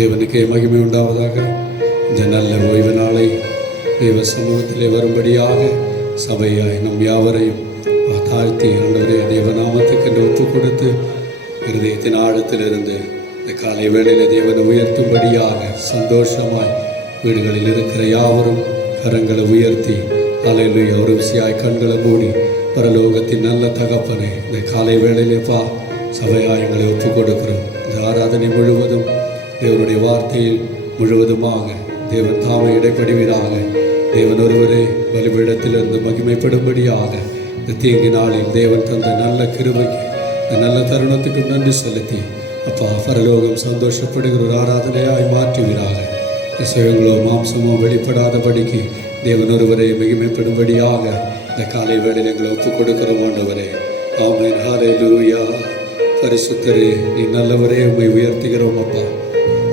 தேவனுக்கே மகிமை உண்டாவதாக. இந்த நல்ல ஓய்வு நாளை தேவ சமூகத்திலே வரும்படியாக சபையாய் நம் யாவரையும் தாழ்த்தி ஆண்டவரே தேவநாமத்துக்கு என்று ஒப்பு கொடுத்து இருதயத்தின் ஆழத்திலிருந்து இந்த காலை வேளையில தேவனை உயர்த்தும்படியாக சந்தோஷமாய் வீடுகளில் இருக்கிற யாவரும் கரங்களை உயர்த்தி அல்லேலூயா ஒரு விசியாய் கண்களை மூடி பரலோகத்தின் நல்ல தகப்பனை இந்த காலை வேளையிலேப்பா சபையாய் எங்களை ஒப்பு கொடுக்கிறோம். இந்த ஆராதனை முழுவதும் தேவனுடைய வார்த்தையில் முழுவதுமாக தேவன் தாமே இடைப்படுவீராக. தேவன் ஒருவரே பலிபீடத்திலிருந்து மகிமைப்படும்படியாக இந்த தீங்கு நாளில் தேவன் தந்த நல்ல கிருபைக்கு இந்த நல்ல தருணத்துக்கு நன்றி செலுத்தி அப்பா பரலோகம் சந்தோஷப்படுகிற ஒரு ஆராதனையாய் மாற்றுவீராக. இசைகளோ மாம்சமோ வெளிப்படாதபடிக்கு தேவன் ஒருவரை மகிமைப்படும்படியாக இந்த காலை வேளையில் எங்களை ஒப்புக் கொடுக்கிறோம் ஆண்டவரே. ஆமென். ஹல்லேலூயா. பரிசுத்தரே நீ நல்லவரே, உம்மை உயர்த்துகிறோம் அப்பா.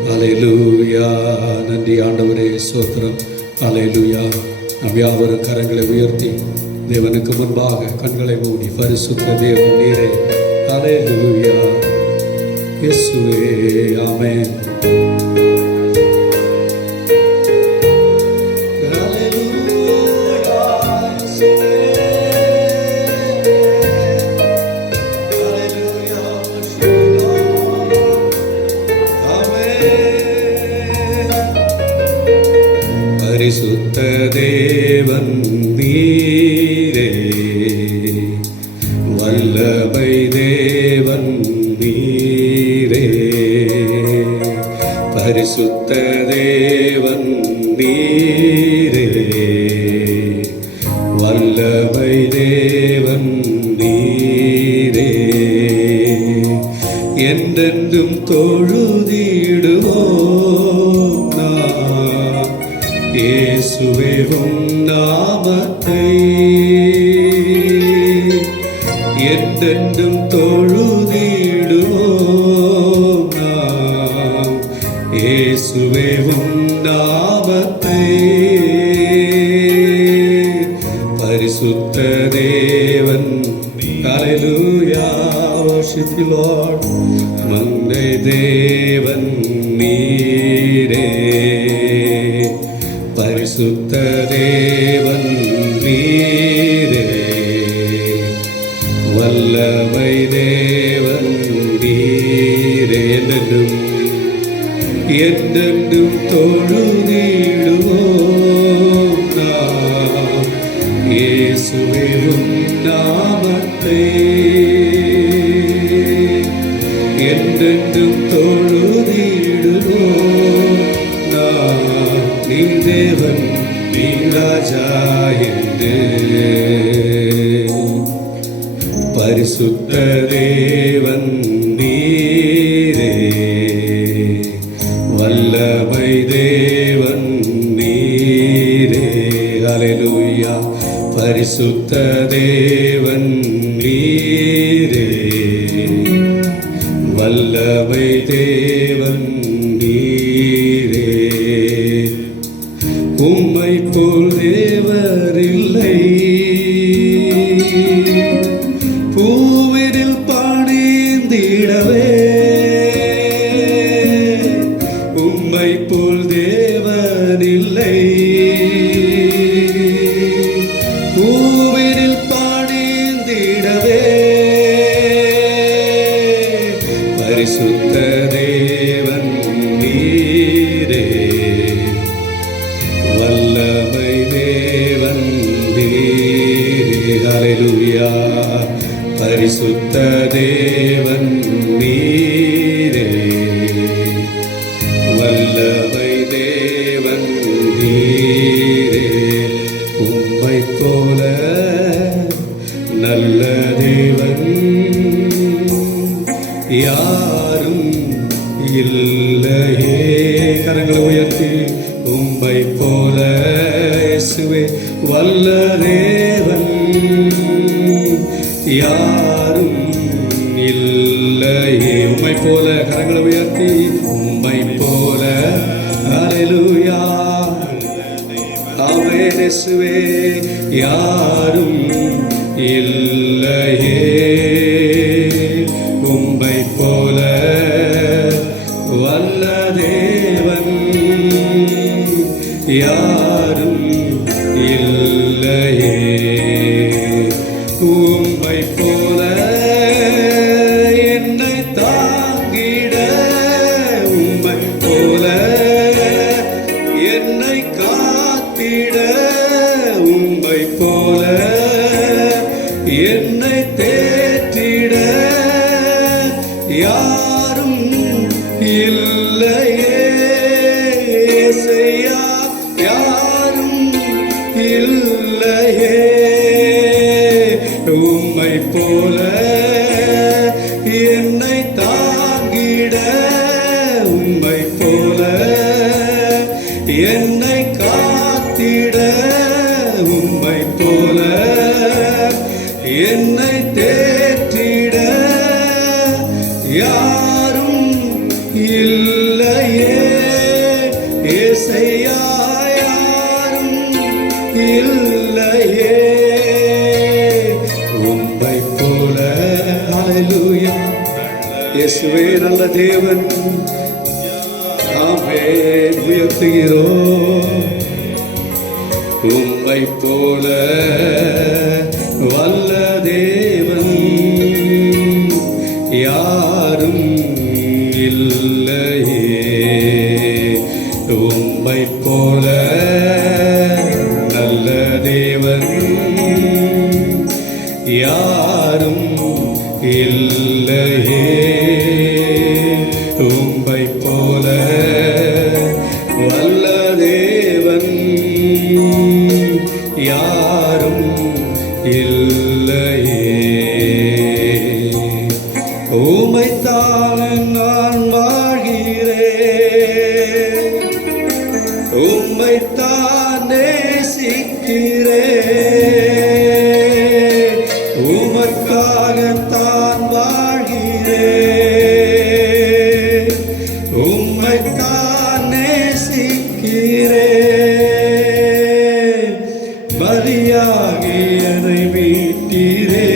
ஹல்லேலூயா. நன்றி ஆண்டவரே, ஸ்தோத்திரம். ஹல்லேலூயா. நம் யாவரும் கரங்களை உயர்த்தி தேவனுக்கு முன்பாக கண்களை மூடி பரிசுத்த தேவன் நீரே. ஹல்லேலூயா. இயேசுவே. ஆமென். பரிசுத்த தேவன் நீரே, வல்லமை தேவன் நீரே. பரிசுத்த தேவன் நீரே, வல்லமை தேவன் நீரே. என்றென்றும் தொழுதிடுவோம் இயேசுவே உம் நாமத்தை. என்றென்றும் தொழுதிடுவோம் நாம் இயேசுவே உம் நாமத்தை. பரிசுத்த தேவன். ஹல்லேலூயா. worship you Lord. மந்தை தேவன் நீரே, பரிசுத்த தேவன் நீரே, வல்லமை தேவன் நீரே. என்றென்றும் தொழுதிடுவோம் நாம் இயேசுவே உம் நாமத்தை. என்றென்றும் தொழுதிடுவோம் நாம் நீ தேவன் நீ ராஜா என்று. பரிசுத்த தேவன் நீரே, வல்லமை தேவன் நீரே. ஹல்லேலூயா. பரிசுத்த தேவன் நீரே, வல்லமை தேவன் நீரே. உம்மை போல் தேவர் இல்லை, பூவினில் பணிந்திடவே. உம்மை போல் தேவன் இல்லை, பூவினில் பணிந்திடவே. பரிசுத்த தேவன் நீரே, வல்லமை தேவன் நீரே. ஹல்லேலூயா. பரிசுத்த தேவன் நீரே, வல்லமை தேவன் நீரே. உம்மை போல நல்ல தேவன் யாரும் இல்லையே. கரங்களை உயர்த்தி உம்மை போல இயேசுவே வல்ல தேவன் யாரும் இல்லையே. உம்மை போல கரங்களை உயர்த்தி உம்மை போல. ஹல்லேலூயா. ஆமென். இயேசுவே யாரும் இல்லையே, உம்மை போல வல்ல தேவன் உம்மை போல என்னை தேற்றிட யாரும் இல்லையே இயேசையா, யாரும் இல்லையே. உம்மை போல என்னை தாங்கிட, உம்மை போல என்னை காத்திட, உம்மை போல என்னை தேற்றிட யாரும் இல்லையே இயேசையா, யாரும் இல்லையே. உம்மை போல ஹல்லேலூயா. இயேசுவே நல்ல தேவன், ஆமென் உயர்த்துகிறோம். உம்மை போல வல்ல தேவன் யாரும் இல்லையே. உம்மை போல நல்ல தேவன் யாரும் இல்லையே. உம்மை போல வல்ல தேவன் யாரும் இல்லையே. உம்மைத்தான் நான் வாழ்கிறேன், உம்மைத்தான் நேசிக்கிறேன், உமக்காகத்தான் வாழ்கிறேன், உம்மைத்தான் நேசிக்கிறேன். பலியாகி என்னை மீட்டீரே,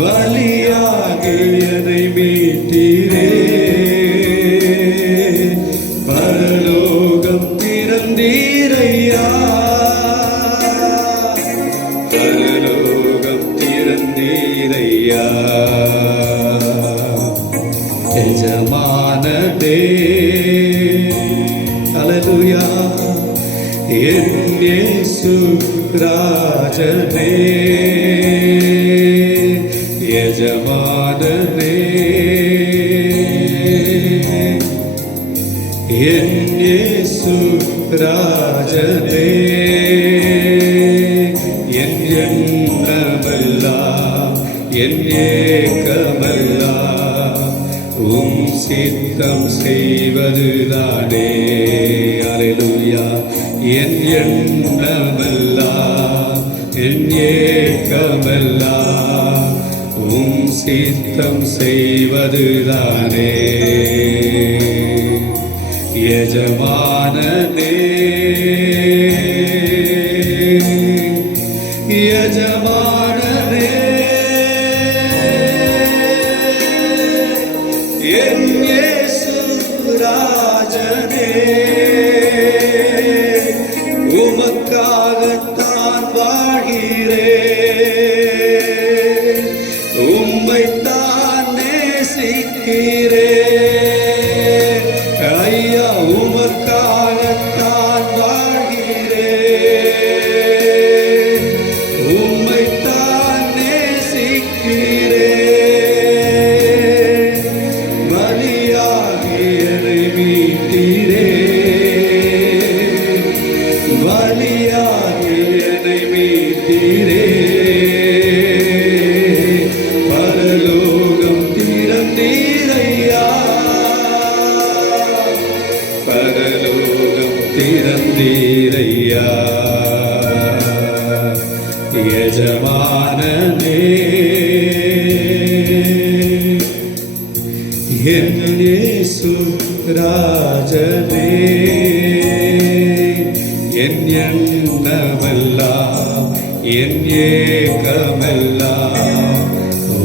பலியாகி என்னை மீட்டீரே. பரலோகம் திறந்தீரையா, பரலோகம் திறந்தீரையா. எஜமானனே ஹல்லேலூயா, என் இயேசு ராஜனே. எஜமானனே என் இயேசு ராஜனே. என் எண்ணமெல்லாம் என் ஏக்கமெல்லாம் உம் சித்தம் செய்வதுதானே. அல்லேலூயா. என் எண்ணமெல்லாம் என் ஏக்கமெல்லாம் உம் சித்தம் செய்வதுதானே. எஜமானனே எஜமானனே என் இயேசு ராஜனே. உமக்காகத்தான் வாழ்கிறேன், உம்மைத்தான் நேசிக்கிறேன். ஐயா, உமக்காகத்தான் வாழ்கிறேன், உம்மைத்தான் நேசிக்கிறேன். பலியாகி என்னை மீட்டீரே, பலியாகி என்னை மீட்டீரே. பரலோகம் திறந்தீரையா, பரலோகம் திறந்தீரையா. எஜமானனே என் இயேசு ராஜனே. என் எண்ணமெல்லாம் என் ஏக்கமெல்லாம்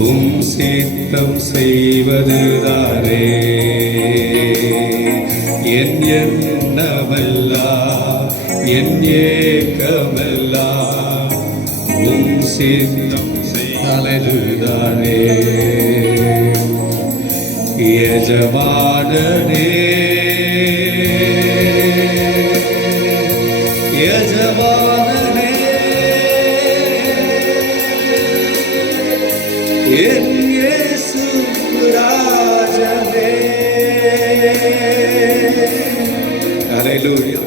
உம் சித்தம் செய்வதுதானே. என் எண்ணமெல்லாம் என் ஏக்கமெல்லாம் உம் சித்தம் செய்வதுதானே. எஜமானனே எஜமானனே என் இயேசு ராஜனே. அல்லேலூயா.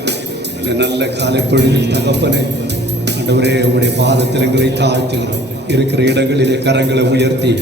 இந்த நல்ல காலை பொழுதில் தகப்பனே ஆண்டவரே உம்முடைய பாதத்தில் எங்களை தாழ்த்துகிறோம். இருக்கிற இடங்களிலே கரங்களை உயர்த்தி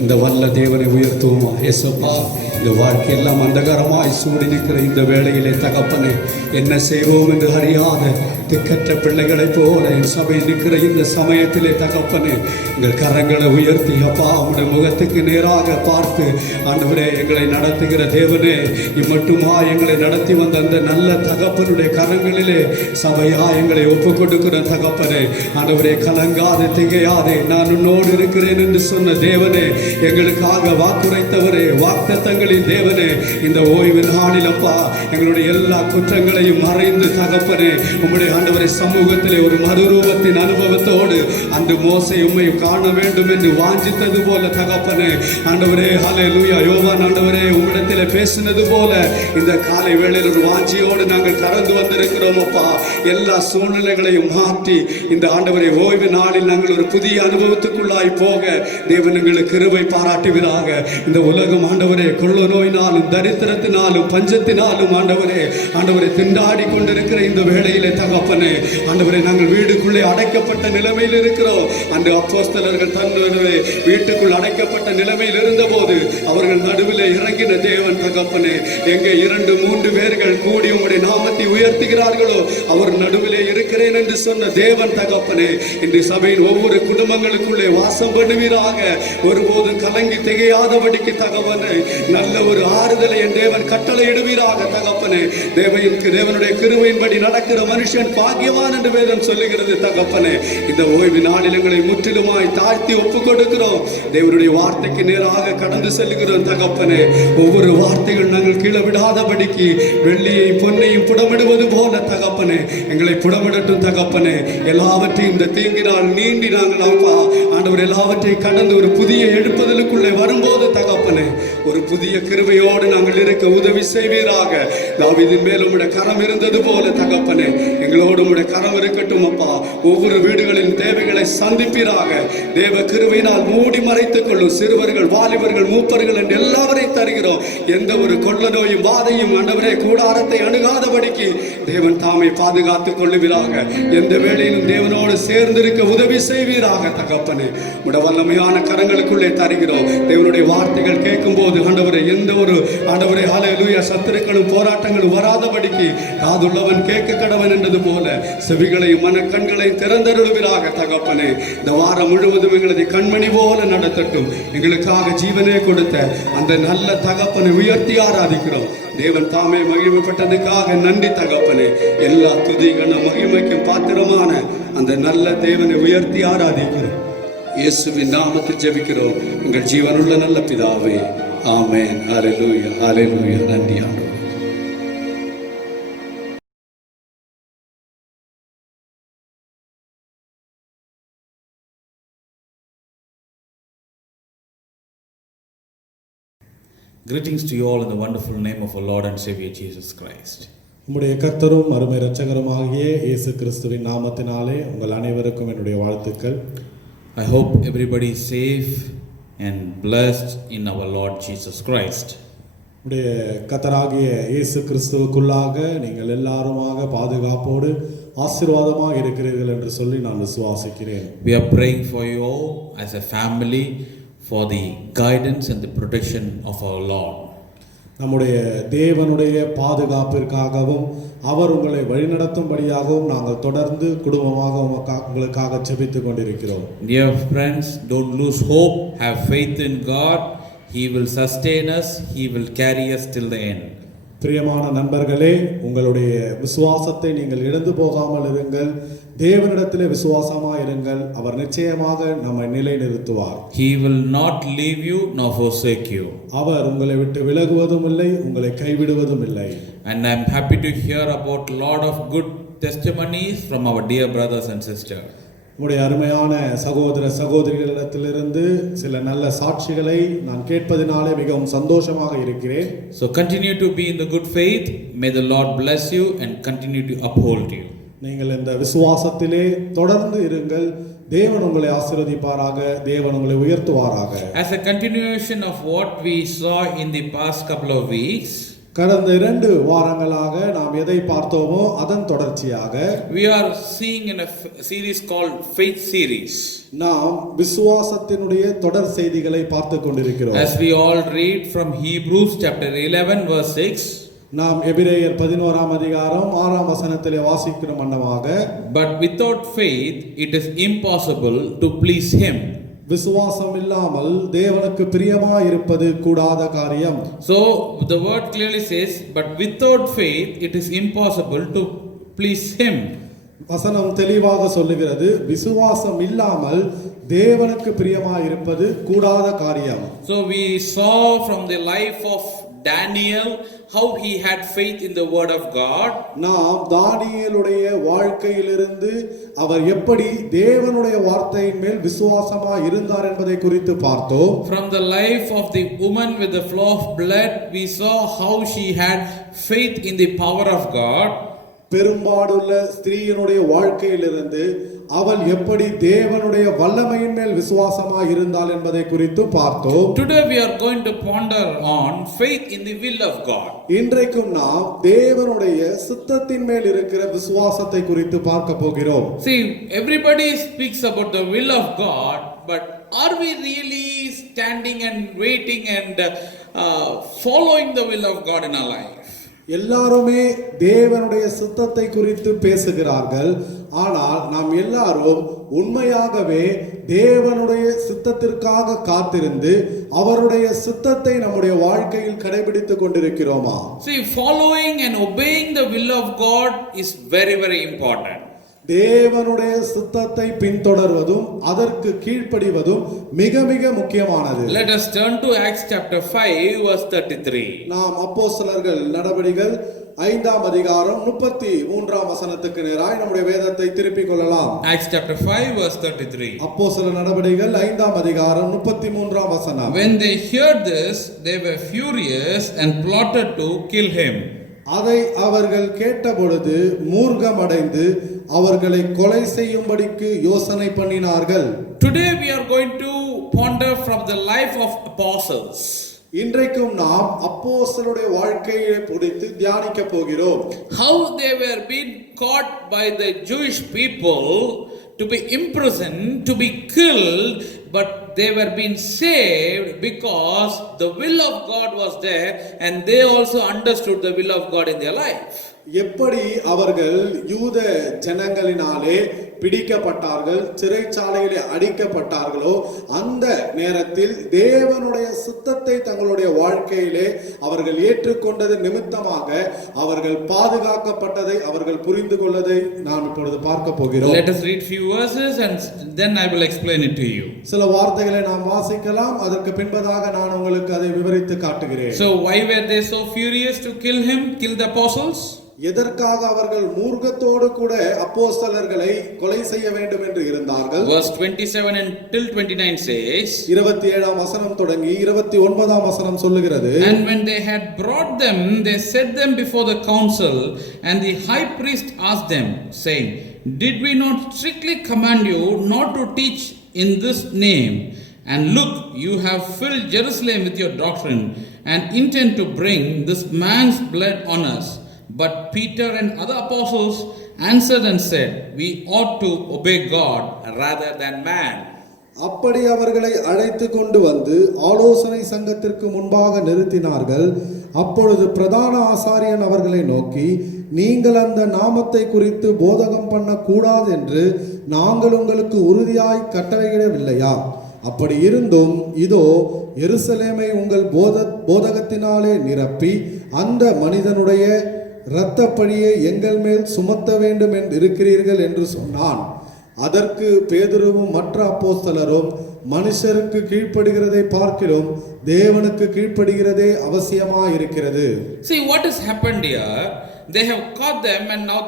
அந்த வல்ல தேவனை உயர்த்துவோமா? இயேசுப்பா, இந்த வாழ்க்கையெல்லாம் அந்தகாரமாய் சூடி நிற்கிற இந்த வேளையிலே தகப்பனே என்ன செய்வோம் என்று அறியாத திக்கற்ற பிள்ளைகளைப் போல என் சபை நிற்கிற இந்த சமயத்திலே தகப்பனே எங்கள் கரங்களை உயர்த்தி அப்பா உடைய முகத்துக்கு நேராக பார்த்து ஆண்டவரே எங்களை நடத்துகிற தேவனே, இம்மட்டுமா எங்களை நடத்தி வந்த அந்த நல்ல தகப்பனுடைய கரங்களிலே சபையா எங்களை ஒப்புக் கொடுக்கிற தகப்பனே, ஆண்டவரே கலங்காதே திகையாதே நான் உன்னோடு இருக்கிறேன் என்று சொன்ன தேவனே, எங்களுக்காக வாக்குரைத்தவரே, வாக்குத்தத்தங்களின் தேவனே, இந்த ஓய்வு நாளில் அப்பா எங்களுடைய எல்லா குற்றங்களையும் மறைந்து தகப்பனே உம்முடைய ஆண்டவரை சமூகத்திலே ஒரு மறுரூபத்தின் அனுபவத்தோடு அன்று மோசே உம்மை காண வேண்டும் என்று வாஞ்சித்தது போல தகப்பனே ஆண்டவரே ஹல்லேலூயா. யோவான் ஆண்டவரே உம்மிடத்திலே பேசினது போல இந்த காலை வேளையில் ஒரு வாஞ்சியோடு நாங்கள் கடந்து வந்திருக்கிறோம் அப்பா. எல்லா சூழ்நிலைகளையும் மாற்றி இந்த ஆண்டவரை ஓய்வு நாளில் நாங்கள் ஒரு புதிய அனுபவத்துக்குள்ளாய் போக தேவன் எங்களுக்கு கிருபை பாராட்டுவீராக. இந்த உலகம் ஆண்டவரே கொள்ள நோயினாலும் தரித்திரத்தினாலும் பஞ்சத்தினாலும் ஆண்டவரை திண்டாடி கொண்டிருக்கிற இந்த வேளையிலே தகப்பனே ஆண்டவரை நாங்கள் வீடுக்குள்ளே அடைக்கப்பட்ட நிலைமையில் இருக்கிறோம். அந்த அப்போஸ்தலர்கள் தன்னுடைய வீட்டுக்குள் அடைக்கப்பட்ட நிலைமையில் இருந்தபோது அவர்கள் நடுவிலே இறங்கின தேவன் தகப்பனே, எங்கே 2-3 பேர்கள் கூடி உம்முடைய நாமத்தை உயர்த்துகிறார்களோ அவர் நடுவிலே இருக்கிறேன் என்று சொன்ன தேவன் தகப்பனே, இன்று சபையின் ஒவ்வொரு குடும்பங்களுக்குள்ளே வாசம் பண்ணுவீராக. ஒருபோதும் கலங்கி திகையாதபடிக்கு தகவனே நல்ல ஒரு ஆறுதலை என் தேவன் கட்டளை இடுவீராக தகப்பனே. தேவனுடைய கிருபையின்படி நடக்கிற மனுஷன் பாக்கியவான் என்று வேதம் சொல்லுகிறது தகப்பனே. இந்த ஓய்வு நாளில் எங்களை முற்றிலுமாய் தாழ்த்தி ஒப்புக் கொடுக்கிறோம். தேவனுடைய வார்த்தைக்கு நேராக கடந்து செல்கிறோம் தகப்பனே. ஒவ்வொரு வார்த்தைகள் நாங்கள் கீழே விடாதபடிக்கு வெள்ளியையும் பொன்னையும் புடமிடுவது போல தகப்பனே எங்களை புடமிடட்டும் தகப்பனே. எல்லாவற்றையும் இந்த தீங்கினால் நீண்டி நாங்கள் அப்பா ஆண்டவர் எல்லாவற்றையும் கடந்து ஒரு புதிய எழுப்புதலுக்குள்ளே வரும்போது தகப்பனே ஒரு புதிய கிருபையோடு நாங்கள் இருக்க உதவி செய்வீராக. தாவீதின் மேல் உம்முடைய கரம் இருந்தது போல தகப்பனே எங்களோடு உம்முடைய கரம் இருக்கட்டும் அப்பா. ஒவ்வொரு வீடுகளின் தேவைகளை சந்திப்பீராக. தேவ கிருபையினால் மூடி மறைத்துக் கொள்ளும் சிறுவர்கள் வாலிபர்கள் மூப்பர்கள் என்று எல்லாவரையும் தருகிறோம். எந்த ஒரு கொள்ள நோயும் வாதையும் ஆண்டவரே கூடாரத்தை அணுகாதபடிக்கு தேவன் தாமை பாதுகாத்துக் கொள்ளுவீராக. எந்த வேளையிலும் தேவனோடு சேர்ந்திருக்க உதவி செய்வீராக தகப்பனே. உடைய வல்லமையான கரங்களுக்குள்ளே தருகிறோம். தேவனுடைய வார்த்தைகள் கேட்கும் போது ஆண்டவரே எந்த ஒரு ஆண்டவரே ஹல்லேலூயா சத்துருக்களும் போராட்டங்களும் வராதபடிக்கு காதுள்ளவன் கேட்க கடவன் என்றது போல செவிகளையும் மனக்கண்களையும் திறந்தருளுவீராக தகப்பனே. இந்த வாரம் முழுவதும் எங்களது கண்மணி போல நடத்தட்டும். எங்களுக்காக ஜீவனே கொடுத்த அந்த நல்ல தகப்பனை உயர்த்தி ஆராதிக்கிறோம். தேவன் தாமே மகிமைப்பட்டதுக்காக நன்றி தகப்பனே. எல்லா துதிகன மகிமைக்கும் பாத்திரமான அந்த நல்ல தேவனை உயர்த்தி ஆராதிக்கிறோம். இயேசுவின் நாமத்தில் ஜெபிக்கிறோம் எங்கள் ஜீவனுள்ள நல்ல பிதாவே, ஆமென். ஹல்லேலூயா, ஹல்லேலூயா. நன்றி ஆண்டவரே. Greetings to you all in the wonderful name of our Lord and Savior Jesus Christ. உம்முடைய கர்த்தரும் அருமை இரட்சகருமாகிய இயேசு கிறிஸ்துவின் நாமத்தினாலே உங்கள் அனைவருக்கும் என்னுடைய வாழ்த்துக்கள். I hope everybody is safe and blessed in our Lord Jesus Christ. உம்முடைய கர்த்தராகிய இயேசு கிறிஸ்துவுக்குள்ளாக நீங்கள் எல்லாருமாக பாதுகாப்போடு ஆசீர்வாதமாக இருக்கிறீர்கள் என்று சொல்லி நான் விசுவாசிக்கிறேன். We are praying for you all as a family for the guidance and the protection of our Lord. நம்முடைய தேவனுடைய பாதுகாப்பிற்காகவும் அவர் உங்களை வழிநடத்தும்படியாகவும் நாங்கள் தொடர்ந்து குடும்பமாக உங்களுக்காக ஜெபித்துக் கொண்டிருக்கிறோம். Dear friends, don't lose hope. Have faith in God. He will sustain us. He will carry us till the end. பிரியமான நண்பர்களே, உங்களுடைய விசுவாசத்தை நீங்கள் இழந்து போகாமல் இருங்கள். தேவனிடத்திலே விசுவாசமாக இருங்கள். அவர் நிச்சயமாக நம்மை நிலைநிறுத்துவார். He will not leave you nor forsake you. அவர் உங்களை விட்டு விலகுவதும் இல்லை, உங்களை கைவிடுவதும் இல்லை. And I am happy to hear about a lot of good testimonies from our dear brothers and sisters. உங்களுடைய அருமையான சகோதர சகோதரிகளிடத்திலிருந்து சில நல்ல சாட்சிகளை நான் கேட்பதினாலே மிகவும் சந்தோஷமாக இருக்கிறேன். So continue to be in the good faith. May the Lord bless you and continue to uphold you. நீங்கள் இந்த விசுவாசத்திலே தொடர்ந்து இருங்கள். தேவன் உங்களை ஆசீர்வதிப்பாராக. தேவன் உங்களை உயர்த்துவாராக. As a continuation of what we saw in the past couple of weeks, கடந்த 2 வாரங்களாக நாம் எதை பார்த்தோமோ அதன் தொடர்ச்சியாக we are seeing in a series called Faith Series. நாம் விசுவாசத்தினுடைய தொடர் செய்திகளை பார்த்து கொண்டிருக்கிறோம். As we all read from Hebrews chapter 11 verse 6, நாம் எபிரேயர் 11ஆம் அதிகாரம் 6ஆம் வசனத்திலே வாசிக்கிற மன்னமாக, but without faith it is impossible to please him. விசுவாசம் இல்லாமல் தேவனுக்கு பிரியமாய் இருப்பது கூடாத காரியம். So the word clearly says, but without faith it is impossible to please him. வசனம் தெளிவாக சொல்லுகிறது, விசுவாசம் இல்லாமல் தேவனுக்கு பிரியமாய் இருப்பது கூடாத காரியம். So we saw from the life of Daniel how he had faith in the word of God. நாம் தானியேலுடைய வாழ்க்கையிலிருந்து அவர் எப்படி தேவனுடைய வார்த்தையின் மேல் விசுவாசமாய் இருந்தார் என்பதை குறித்து பார்த்தோம். From the life of the woman with the flow of blood, we saw how she had faith in the power of God. பெரும்பாடுள்ள ஸ்திரீயினுடைய வாழ்க்கையிலிருந்து அவள் எப்படி தேவனுடைய வல்லமையின் மேல் விசுவாசமாய் இருந்தாள் என்பதை குறித்து பார்த்தோம். Today we are going to ponder on faith in the will of God. இன்றைக்கும் நாம் தேவனுடைய சித்தத்தின் மேல் இருக்கிற விசுவாசத்தை குறித்து பார்க்க போகிறோம். See, everybody speaks about the will of God, but are we really standing and waiting and following the will of God in our life? எல்லாருமே தேவனுடைய சித்தத்தை குறித்து பேசுகிறார்கள். ஆனால் நாம் எல்லாரும் உண்மையாகவே தேவனுடைய சித்தத்திற்காக காத்திருந்து அவருடைய சித்தத்தை நம்முடைய வாழ்க்கையில் கடைபிடித்துக் கொண்டிருக்கிறோமா? See, following and obeying the will of God is very, very important. தேவனுடைய சித்தத்தை பின்தொடர்வதும் அதற்கு கீழ்ப்படிவதும் மிக மிக முக்கியமானது. Let us turn to Acts chapter 5 verse 33. நாம் அப்போஸ்தலர்கள் நடபடிகள் 5ஆம் அதிகாரம் 33ஆம் வசனத்துக்கு நேராய் நம்முடைய வேதத்தை திருப்பிக் கொள்ளலாம். Acts chapter 5 verse 33. அப்போஸ்தலர் நடபடிகள் 5ஆம் அதிகாரம் 33ஆம் வசனம். When they heard this, they were furious and plotted to kill him. அதை அவர்கள் கேட்டபொழுது மூர்க்கமடைந்து அவர்களை கொலை செய்யும்படிக்கு யோசனை பண்ணினார்கள். Today we are going to ponder from the life of apostles. இன்றைக்கும் நாம் அப்போஸ்தலருடைய வாழ்க்கையை பிடித்து தியானிக்க போகிறோம். How they were being caught by the Jewish people to be imprisoned, to be killed, but they were being saved because the will of God was there and they also understood the will of God in their life. எப்படி அவர்கள் யூத ஜனங்களினாலே பிடிக்கப்பட்டார்கள், சிறைச்சாலையிலே அடிக்கப்பட்டார்களோ அந்த நேரத்தில் தேவனுடைய சித்தத்தை தங்களுடைய வாழ்க்கையிலே அவர்கள் ஏற்றுக்கொண்டது நிமித்தமாக அவர்கள் பாதுகாக்கப்பட்டதை அவர்கள் புரிந்து கொள்ளதை நாம் இப்பொழுது பார்க்க போகிறோம். Let us read few verses and then I will explain it to you. சில வார்த்தைகளை நாம் வாசிக்கலாம், அதற்கு பின்பதாக நான் உங்களுக்கு அதை விவரித்து காட்டுகிறேன். So why were they so furious to kill him, kill the apostles? எதற்காக அவர்கள் மூர்க்கத்தோடு கூட அப்போஸ்தலர்களை கொலை செய்ய வேண்டும் என்று இருந்தார்கள்? Verse 27 until 29 says, 27ஆம் வசனம் தொடங்கி 29ஆம் வசனம் சொல்லுகிறது, and when they had brought them, they set them before the council, and the high priest asked them, saying, did we not strictly command you not to teach in this name? And look, you have filled Jerusalem with your doctrine and intend to bring this man's blood on us. But Peter and other apostles answered and said, we ought to obey God rather than man. அப்படி அவர்களை அழைத்து கொண்டு வந்து ஆலோசனை சங்கத்திற்கு முன்பாக நிறுத்தினார்கள். அப்பொழுது பிரதான ஆசாரியன் அவர்களை நோக்கி, நீங்கள் அந்த நாமத்தை குறித்து போதகம் பண்ண கூடாது என்று நாங்கள் உங்களுக்கு உறுதியாய் கட்டளையிடவில்லையா? அப்படி இருந்தும் இதோ எருசலேமை உங்கள் போதகத்தினாலே நிரப்பி அந்த மனிதனுடைய இரத்தப்பழியை எங்கள் மேல் சுமத்த வேண்டும் என்று இருக்கிறீர்கள் என்று சொன்னான். அதற்கு பேதுருவும் மற்ற அப்போஸ்தலரும், மனுஷருக்கு கீழ்ப்படுகிறதை பார்க்கிறோம், தேவனுக்கு கீழ்ப்படுகிறதே அவசியமாயிருக்கிறது. See what has happened here? They have caught them and now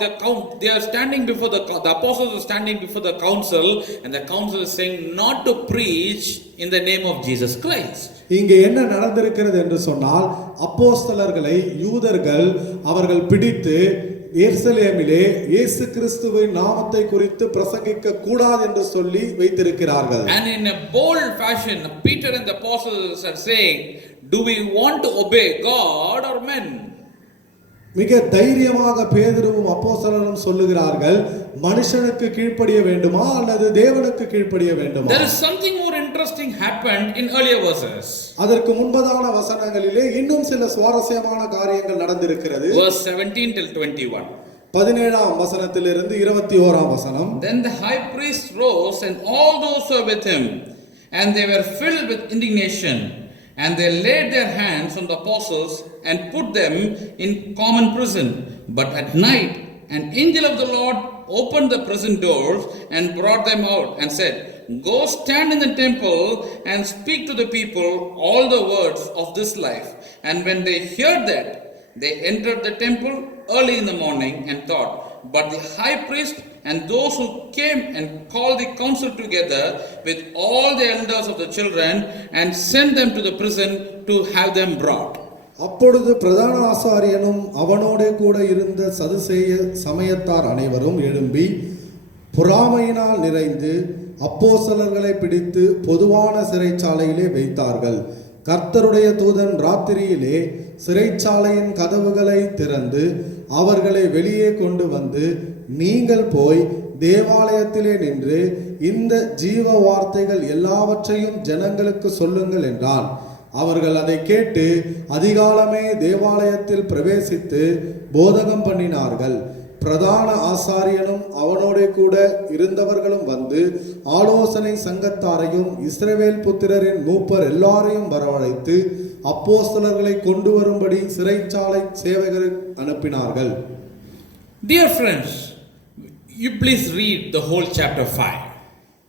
they are standing before the apostles are standing before the council, and the council is saying not to preach in the name of Jesus Christ. இங்கே என்ன நடந்திருக்கிறது என்று சொன்னால், அப்போஸ்தலர்களை யூதர்கள் அவர்கள் பிடித்து எருசலேமிலே இயேசு கிறிஸ்துவின் நாமத்தை குறித்து பிரசங்கிக்க கூடாது என்று சொல்லி வைத்திருக்கிறார்கள். And in a bold fashion, Peter and the apostles are saying, do we want to obey God or men? மிக தைரியமாக பேதுருவும் அப்போஸ்தலரும் சொல்லுகிறார்கள், மனுஷனுக்கு கீழ்ப்படிய வேண்டுமா அல்லது தேவனுக்கு கீழ்ப்படிய வேண்டுமா? There is something more interesting happened in earlier verses. அதற்கு முன்பதான வசனங்களிலே இன்னும் சில சுவாரஸ்யமான காரியங்கள் நடந்திருக்கிறது. Verse 17 till 21. 17ஆம் வசனத்திலிருந்து 21ஆம் வசனம். Then the high priest rose and all those who were with him, and they were filled with indignation, and they laid their hands on the apostles and put them in common prison. But at night an angel of the Lord opened the prison doors and brought them out and said, go stand in the temple and speak to the people all the words of this life. And when they heard that, they entered the temple early in the morning and thought. But the high priest and those who came and called the council together with all the elders of the children and sent them to the prison to have them brought. அப்பொழுது பிரதான ஆசாரியனும் அவனோடே கூட இருந்த சதுசேய சமயத்தார் அனைவரும் எழும்பி பொறாமையினால் நிறைந்து அப்போஸ்தலர்களை பிடித்து பொதுவான சிறைச்சாலையிலே வைத்தார்கள். கர்த்தருடைய தூதன் ராத்திரியிலே சிறைச்சாலையின் கதவுகளை திறந்து அவர்களை வெளியே கொண்டு வந்து, நீங்கள் போய் தேவாலயத்திலே நின்று இந்த ஜீவ வார்த்தைகள் எல்லாவற்றையும் ஜனங்களுக்கு சொல்லுங்கள் என்றான். அவர்கள் அதை கேட்டு அதிகாலமே தேவாலயத்தில் பிரவேசித்து போதகம் பண்ணினார்கள். பிரதான ஆசாரியனும் அவனோட கூட இருந்தவர்களும் வந்து ஆலோசனை சங்கத்தாரையும் இஸ்ரவேல் புத்திரரின் மூப்பர் எல்லாரையும் வரவழைத்து அப்போஸ்தலர்களை கொண்டு வரும்படி சிறைச்சாலை சேவகரை அனுப்பினார்கள். Dear friends, you please read the whole chapter 5.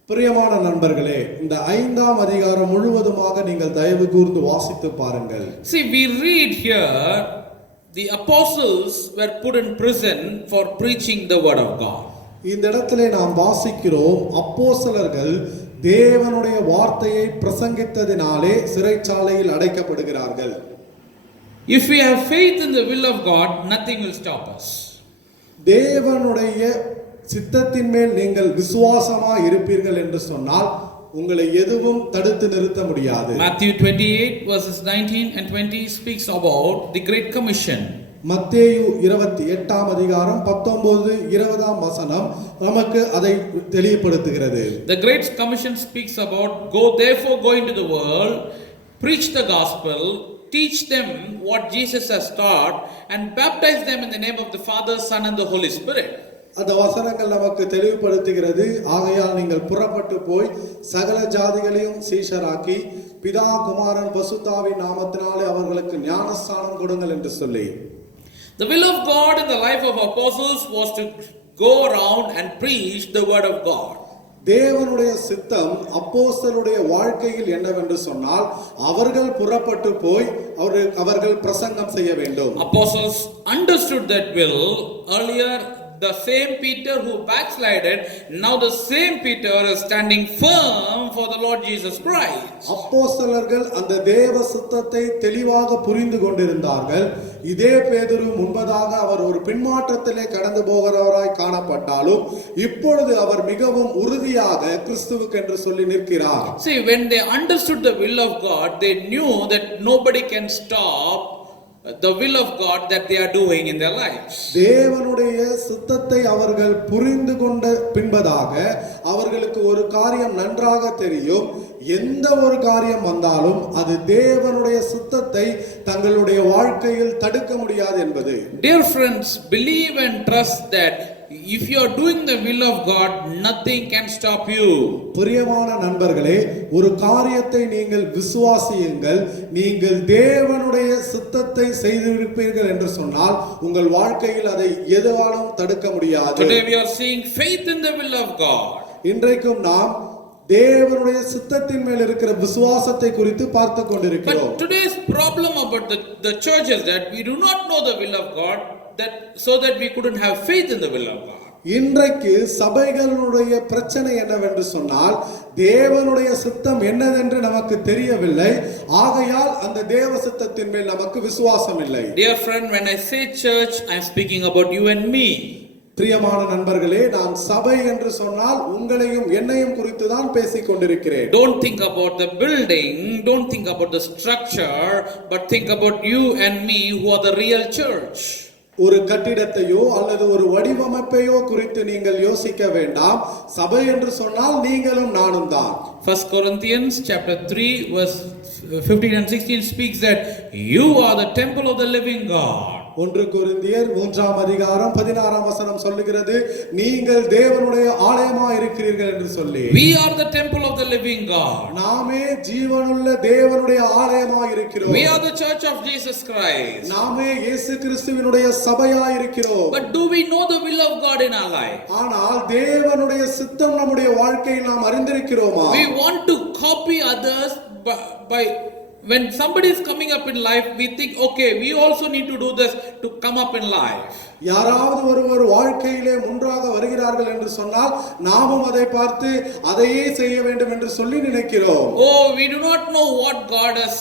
பிரியமான நண்பர்களே, இந்த 5ஆம் அதிகாரம் முழுவதுமாக நீங்கள் தயவு கூர்ந்து வாசித்து பாருங்கள். See, we read here the apostles were put in prison for preaching the word of God. இந்த இடத்திலே நாம் வாசிக்கிறோம், அப்போஸ்தலர்கள் தேவனுடைய வார்த்தையை பிரசங்கித்ததினாலே சிறைச்சாலையில் அடைக்கப்படுகிறார்கள். If we have faith in the will of God, nothing will stop us. தேவனுடைய சித்தத்தின் மேல் நீங்கள் விசுவாசமாக இருப்பீர்கள் என்று சொன்னால் உங்களை எதுவும் தடுத்து நிறுத்த முடியாது. Matthew 28 verses 19 and 20 speaks about the Great Commission. மத்தேயு 28ஆம் அதிகாரம் 19 20ஆம் வசனம் நமக்கு அதை தெளிவுபடுத்துகிறது. The Great Commission speaks about, go therefore go into the world, preach the gospel, teach them what Jesus has taught, and baptize them in the name of the Father, Son and the Holy Spirit. அந்த வசனங்கள் நமக்கு தெளிவுபடுத்துகிறது, ஆகையால் நீங்கள் புறப்பட்டு போய் சகல ஜாதிகளையும் சீஷராக்கி பிதா குமாரன் பசுத்தாவின் நாமத்தினாலே அவர்களுக்கு ஞானஸ்நானம் கொடுங்கள் என்று சொல்லி. The will of God in the life of apostles was to go around and preach the word of God. தேவனுடைய சித்தம் அப்போஸ்தலருடைய வாழ்க்கையில் என்னவென்று சொன்னால், அவர்கள் புறப்பட்டு போய் அவர்கள் பிரசங்கம் செய்ய வேண்டும். Apostles understood that will. Earlier the same Peter who backslided, now the same Peter is standing firm for the Lord Jesus Christ. அப்போஸ்தலர்கள் அந்த தேவ சித்தத்தை தெளிவாக புரிந்து கொண்டிருந்தார்கள். இதே பேதுரு முன்பதாக அவர் ஒரு பின்மாற்றத்திலே கடந்து போகிறவராய் காணப்பட்டாலும் இப்பொழுது அவர் மிகவும் உறுதியாக கிறிஸ்துவுக்கு என்று சொல்லி நிற்கிறார். See, when they understood the will of God, they knew that nobody can stop the will of God that they are doing in their lives. தேவனுடைய சித்தத்தை அவர்கள் புரிந்து கொண்ட பின்பதாக அவர்களுக்கு ஒரு காரியம் நன்றாக தெரியும், எந்த ஒரு காரியம் வந்தாலும் அது தேவனுடைய சித்தத்தை தங்களுடைய வாழ்க்கையில் தடுக்க முடியாது என்பது. Dear friends, believe and trust that if you are doing the will of God, nothing can stop you. பிரியமான நண்பர்களே, ஒரு காரியத்தை நீங்கள் விசுவாசியுங்கள், நீங்கள் தேவனுடைய சித்தத்தை செய்திருப்பீர்கள் என்று சொன்னால் உங்கள் வாழ்க்கையில் அதை எதுவாலும் தடுக்க முடியாது. Today we are seeing faith in the will of God. இன்றைக்கும் நாம் தேவனுடைய சித்தத்தின் மேல் இருக்கிற விசுவாசத்தை குறித்து பார்த்து கொண்டிருக்கிறோம். But today's problem about the church is that we do not know the will of God, that so that we couldn't have faith in the will of God. இன்றைக்கு சபைகளுடைய பிரச்சனை என்னவென்று சொன்னால் தேவனுடைய சித்தம் என்னதென்று நமக்கு தெரியவில்லை. ஆகையால் அந்த தேவ சித்தத்தின் மேல் நமக்கு விசுவாசம் இல்லை. Dear friend, when I say church, I am speaking about you and me. பிரியமான நண்பர்களே, நான் சபை என்று சொன்னால் உங்களையும் என்னையும் குறித்து தான் பேசிக் கொண்டிருக்கிறேன். Don't think about the building, don't think about the structure, but think about you and me who are the real church. ஒரு கட்டிடத்தையோ அல்லது ஒரு வடிவமைப்பையோ குறித்து நீங்கள் யோசிக்க வேண்டாம். சபை என்று சொன்னால் நீங்களும் நானும் தான். 1 Corinthians chapter 3 verse 15 and 16 speaks that you are the temple of the living God. 1 கொரிந்தியர் 3ஆம் அதிகாரம் 16ஆம் வசனம் சொல்லுகிறது, நீங்கள் தேவனுடைய ஆலயமாய் இருக்கிறீர்கள் என்று சொல்லி. We are the temple of the living God. நாமே ஜீவனுள்ள தேவனுடைய ஆலயமாய் இருக்கிறோம். We are the church of Jesus Christ. நாமே இயேசு கிறிஸ்துவினுடைய சபையாய் இருக்கிறோம். But do we know the will of God in our life? ஆனால் தேவனுடைய சித்தம் நம்முடைய வாழ்க்கையில் நாம் அறிந்திருக்கிறோமா? We want to copy others by when somebody is coming up in life, we think, okay, we also need to do this to come up in life. யாராவது ஒருவர் வாழ்க்கையிலே முன்றாக வருகிறார்கள் என்று சொன்னால் நாமும் அதை பார்த்து அதையே செய்ய வேண்டும் என்று சொல்லி நினைக்கிறோம். Oh, we do not know what God has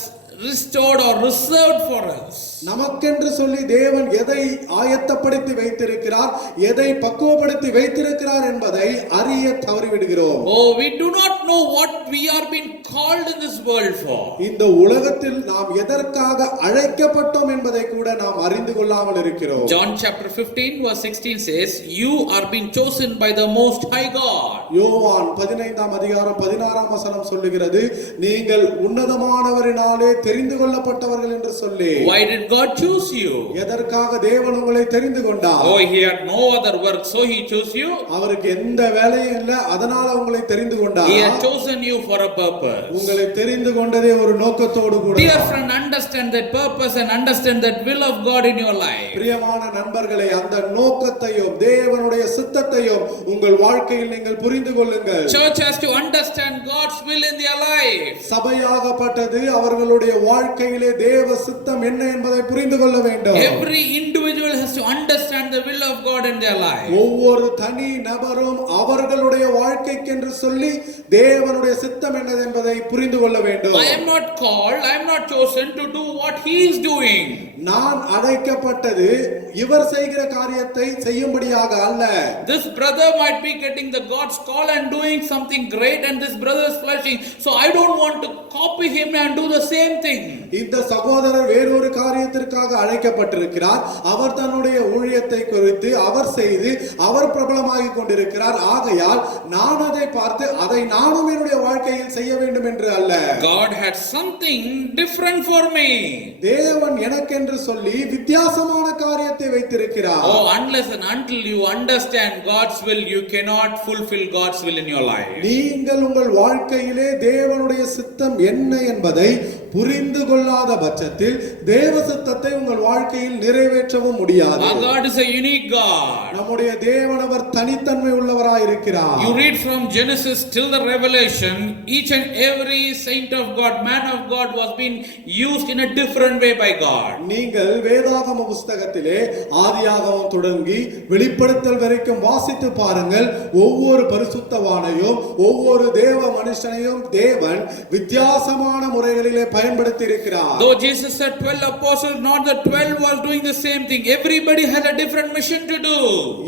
restored or reserved for us. நமக்கென்று சொல்லி தேவன் எதை ஆயத்தப்படுத்தி வைத்திருக்கிறார், எதை பக்குவப்படுத்தி வைத்திருக்கிறார் என்பதை அறிய தவறிவிடுகிறோம். Oh, we do not know what we are being called in this world for. இந்த உலகத்தில் நாம் எதற்காக அழைக்கப்பட்டோம் என்பதை கூட நாம் அறிந்து கொள்ளாமல் இருக்கிறோம். John chapter 15 verse 16 says, you are being chosen by the most high God. யோவான் 15ஆம் அதிகாரம் 16ஆம் வசனம் சொல்லுகிறது, நீங்கள் உன்னதமானவரினாலே தெரிந்து கொள்ளப்பட்டவர்கள் என்று சொல்லி. Why did God choose you? எதற்காக தேவன் உங்களை தெரிந்து கொண்டார்? Oh, he had no other work, so he chose you. அவருக்கு எந்த வேலையும் இல்ல, அதனால உங்களை தெரிந்து கொண்டார். He had chosen you for a purpose. உங்களை தெரிந்து கொண்டதே ஒரு நோக்கத்தோடு கூட. Dear friend, understand that purpose and understand that will of God in your life. பிரியமான நண்பர்களே, அந்த நோக்கத்தையும் தேவனுடைய சித்தத்தையும் உங்கள் வாழ்க்கையில் நீங்கள் புரிந்து கொள்ளுங்கள். Church has to understand God's will in their life. சபையாகப்பட்டது அவர்களுடைய வாழ்க்கையிலே தேவ சித்தம் என்ன என்பதை புரிந்து கொள்ள வேண்டும். Every individual has to understand the will of God in their life. ஒவ்வொரு தனி நபரும் அவர்களுடைய வாழ்க்கைக்கென்று சொல்லி தேவனுடைய சித்தம் என்னது என்பதை புரிந்து கொள்ள வேண்டும். I am not called, I am not chosen to do what he is doing. நான் அழைக்கப்பட்டது இவர் செய்கிற காரியத்தை செய்யும்படியாக அல்ல. This brother might be getting the God's call and doing something great, and this brother is flashing, so I don't want to copy him and do the same thing. இந்த சகோதரர் வேறொரு காரியத்திற்காக அழைக்கப்பட்டிருக்கிறார். அவர் தன்னுடைய ஊழியத்தை குறித்து அவர் செய்து அவர் பிரபலமாகி கொண்டிருக்கிறார். ஆகையால் நான் அதை பார்த்து அதை நானும் என்னுடைய வாழ்க்கையில் செய்ய வேண்டும் என்று அல்ல. God had something different for me. தேவன் எனக்கென்று சொல்லி வித்தியாசமான காரியத்தை வைத்திருக்கிறார். Oh, unless and until you understand God's will, you cannot fulfill God's will in your life. நீங்கள் உங்கள் வாழ்க்கையிலே தேவனுடைய சித்தம் என்ன என்பதை புரிந்து கொள்ளாத பட்சத்தில் தேவ சித்தத்தை உங்கள் வாழ்க்கையில் நிறைவேற்றவும் முடியாது. Our God is a unique God. நம்முடைய தேவன் அவர் தனித்தன்மை உள்ளவராய் இருக்கிறார். You read from Genesis till the Revelation, each and every saint of God, man of God was being used in a different way by God. நீங்கள் வேதாகம புத்தகத்திலே ஆதியாகமம் தொடங்கி வெளிப்படுத்தல் வரைக்கும் வாசித்து பாருங்கள். ஒவ்வொரு பரிசுத்தவானையும் ஒவ்வொரு தேவ மனுஷனையும் தேவன் வித்தியாசமான முறைகளிலே பயன்படுத்தி இருக்கிறார். Though Jesus said 12 apostles, not the 12 was doing the same thing. Everybody had a different mission to do.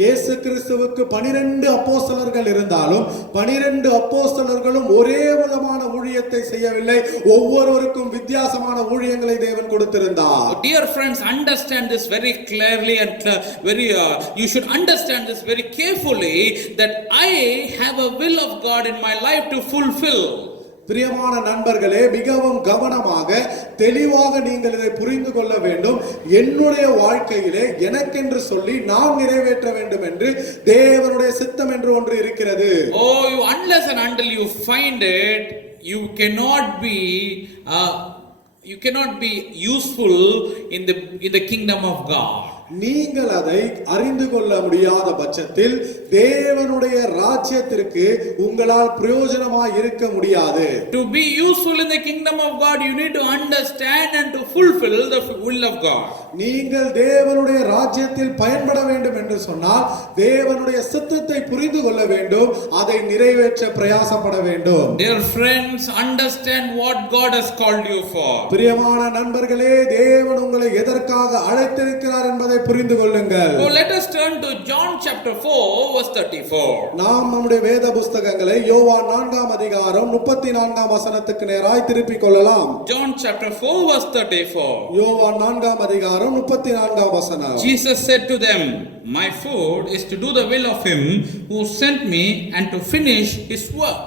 இயேசு கிறிஸ்துவுக்கு 12 அப்போஸ்தலர்கள் இருந்தாலும் 12 அப்போஸ்தலர்களும் ஒரே விதமான ஊழியத்தை செய்யவில்லை. ஒவ்வொருவருக்கும் வித்தியாசமான ஊழியங்களை தேவன் கொடுத்திருந்தார். Dear friends, understand this very clearly and you should understand this very carefully, that I have a will of God in my life to fulfill. பிரியமான நண்பர்களே, மிகவும் கவனமாக தெளிவாக நீங்கள் இதை புரிந்து கொள்ள வேண்டும். என்னுடைய வாழ்க்கையிலே எனக்கென்று சொல்லி நான் நிறைவேற்ற வேண்டும் என்று தேவனுடைய சித்தம் என்று ஒன்று இருக்கிறது. Oh, unless and until you find it, you cannot be useful in the kingdom of God. நீங்கள் அதை அறிந்து கொள்ள முடியாத பட்சத்தில் தேவனுடைய ராஜ்யத்திற்கு உங்களால் பிரயோஜனமாய் இருக்க முடியாது. To be useful in the kingdom of God, you need to understand and to fulfill the will of God. நீங்கள் தேவனுடைய ராஜ்யத்தில் பயன்பட வேண்டும் என்று சொன்னால் தேவனுடைய சித்தத்தை புரிந்து கொள்ள வேண்டும், அதை நிறைவேற்ற பிரயாசப்பட வேண்டும். Dear friends, understand what God has called you for. பிரியமான நண்பர்களே, தேவன் உங்களை எதற்காக அழைத்திருக்கிறார் என்பதை புரிந்து கொள்ளுங்கள். So let us turn to John chapter 4 verse 34. நாம் நம்முடைய வேத புத்தகங்களை யோவான் 4ஆம் அதிகாரம் 34ஆம் வசனத்துக்கு நேராய் திருப்பிக் கொள்ளலாம். John chapter 4 verse 34. யோவான் 4ஆம் அதிகாரம் 34ஆம் வசனம். Jesus said to them, my food is to do the will of him who sent me and to finish his work.